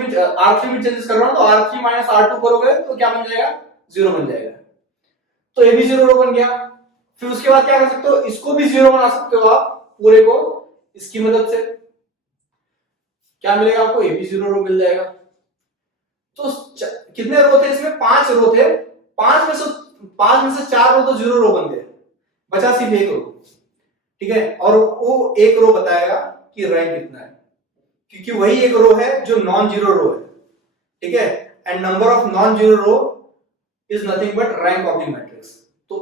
में चेंजेस कर रहा हूं, तो R3 माइनस R2 करोगे तो क्या बन जाएगा, जीरो बन जाएगा, तो ए भी जीरो रो बन गया। फिर उसके बाद क्या कर सकते हो, इसको भी जीरो बना सकते हो आप पूरे को इसकी मदद से, क्या मिलेगा आपको, ए भी जीरो रो मिल जाएगा। तो कितने रो थे इसमें, 5 रो थे, 5 में से 4 रो तो जीरो रो बन गए, बचा सिर्फ एक रो, ठीक है, और वो एक रो बताएगा कि रैंक कितना है, क्योंकि वही एक रो है जो नॉन जीरो रो है, ठीक है, and number of non zero row is nothing but rank of the matrix. तो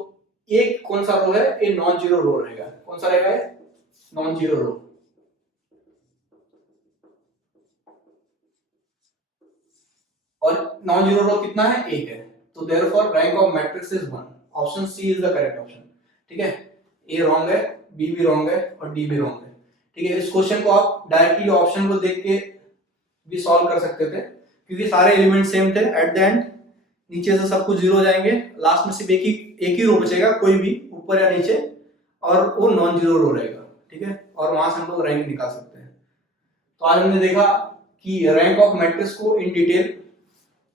एक कौन सा रो है, ये नॉन जीरो रो रहेगा, कौन सा रहेगा, नॉन जीरो रो, और नॉन जीरो रो कितना है, एक है, तो therefore rank of matrix is 1, option C is the correct option, ठीक है, ए रॉन्ग है, बी भी रॉन्ग है और डी भी रॉन्ग है, ठीक है। इस क्वेश्चन को आप डायरेक्टली ऑप्शन को देख के भी सॉल्व कर सकते थे, क्योंकि सारे एलिमेंट सेम थे, एट द एंड नीचे से सब कुछ जीरो हो जाएंगे, लास्ट में सिर्फ एक ही रो बचेगा, कोई भी ऊपर या नीचे, और वो नॉन जीरो रो रहेगा, ठीक है, और वहां से हम लोग रैंक निकाल सकते हैं। तो आज हमने देखा कि रैंक ऑफ मैट्रिक्स को इन डिटेल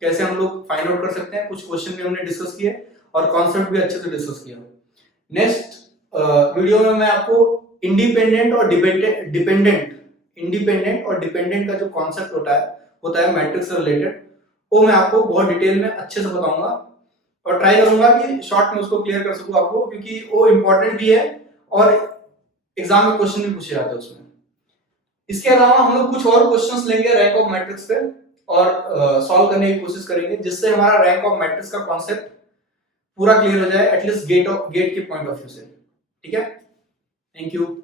कैसे हम लोग फाइंड आउट कर सकते हैं, कुछ क्वेश्चन भी हमने डिस्कस किए और कॉन्सेप्ट भी अच्छे से डिस्कस किया। नेक्स्ट वीडियो में मैं आपको इंडिपेंडेंट और डिपेंडेंट का जो कॉन्सेप्ट होता है मैट्रिक्स से रिलेटेड, वो मैं आपको बहुत डिटेल में अच्छे से बताऊंगा, और ट्राई करूंगा कि शॉर्ट में उसको क्लियर कर सकूं आपको, क्योंकि वो इंपॉर्टेंट भी है और एग्जाम में क्वेश्चन भी पूछे जाते हैं उसमें। इसके अलावा हम लोग कुछ और क्वेश्चंस लेंगे रैंक ऑफ मैट्रिक्स पे और सॉल्व करने की कोशिश करेंगे, जिससे हमारा रैंक ऑफ मैट्रिक्स का कॉन्सेप्ट पूरा क्लियर हो जाए, एटलीस्ट गेट के पॉइंट ऑफ व्यू से, ठीक है। Thank you.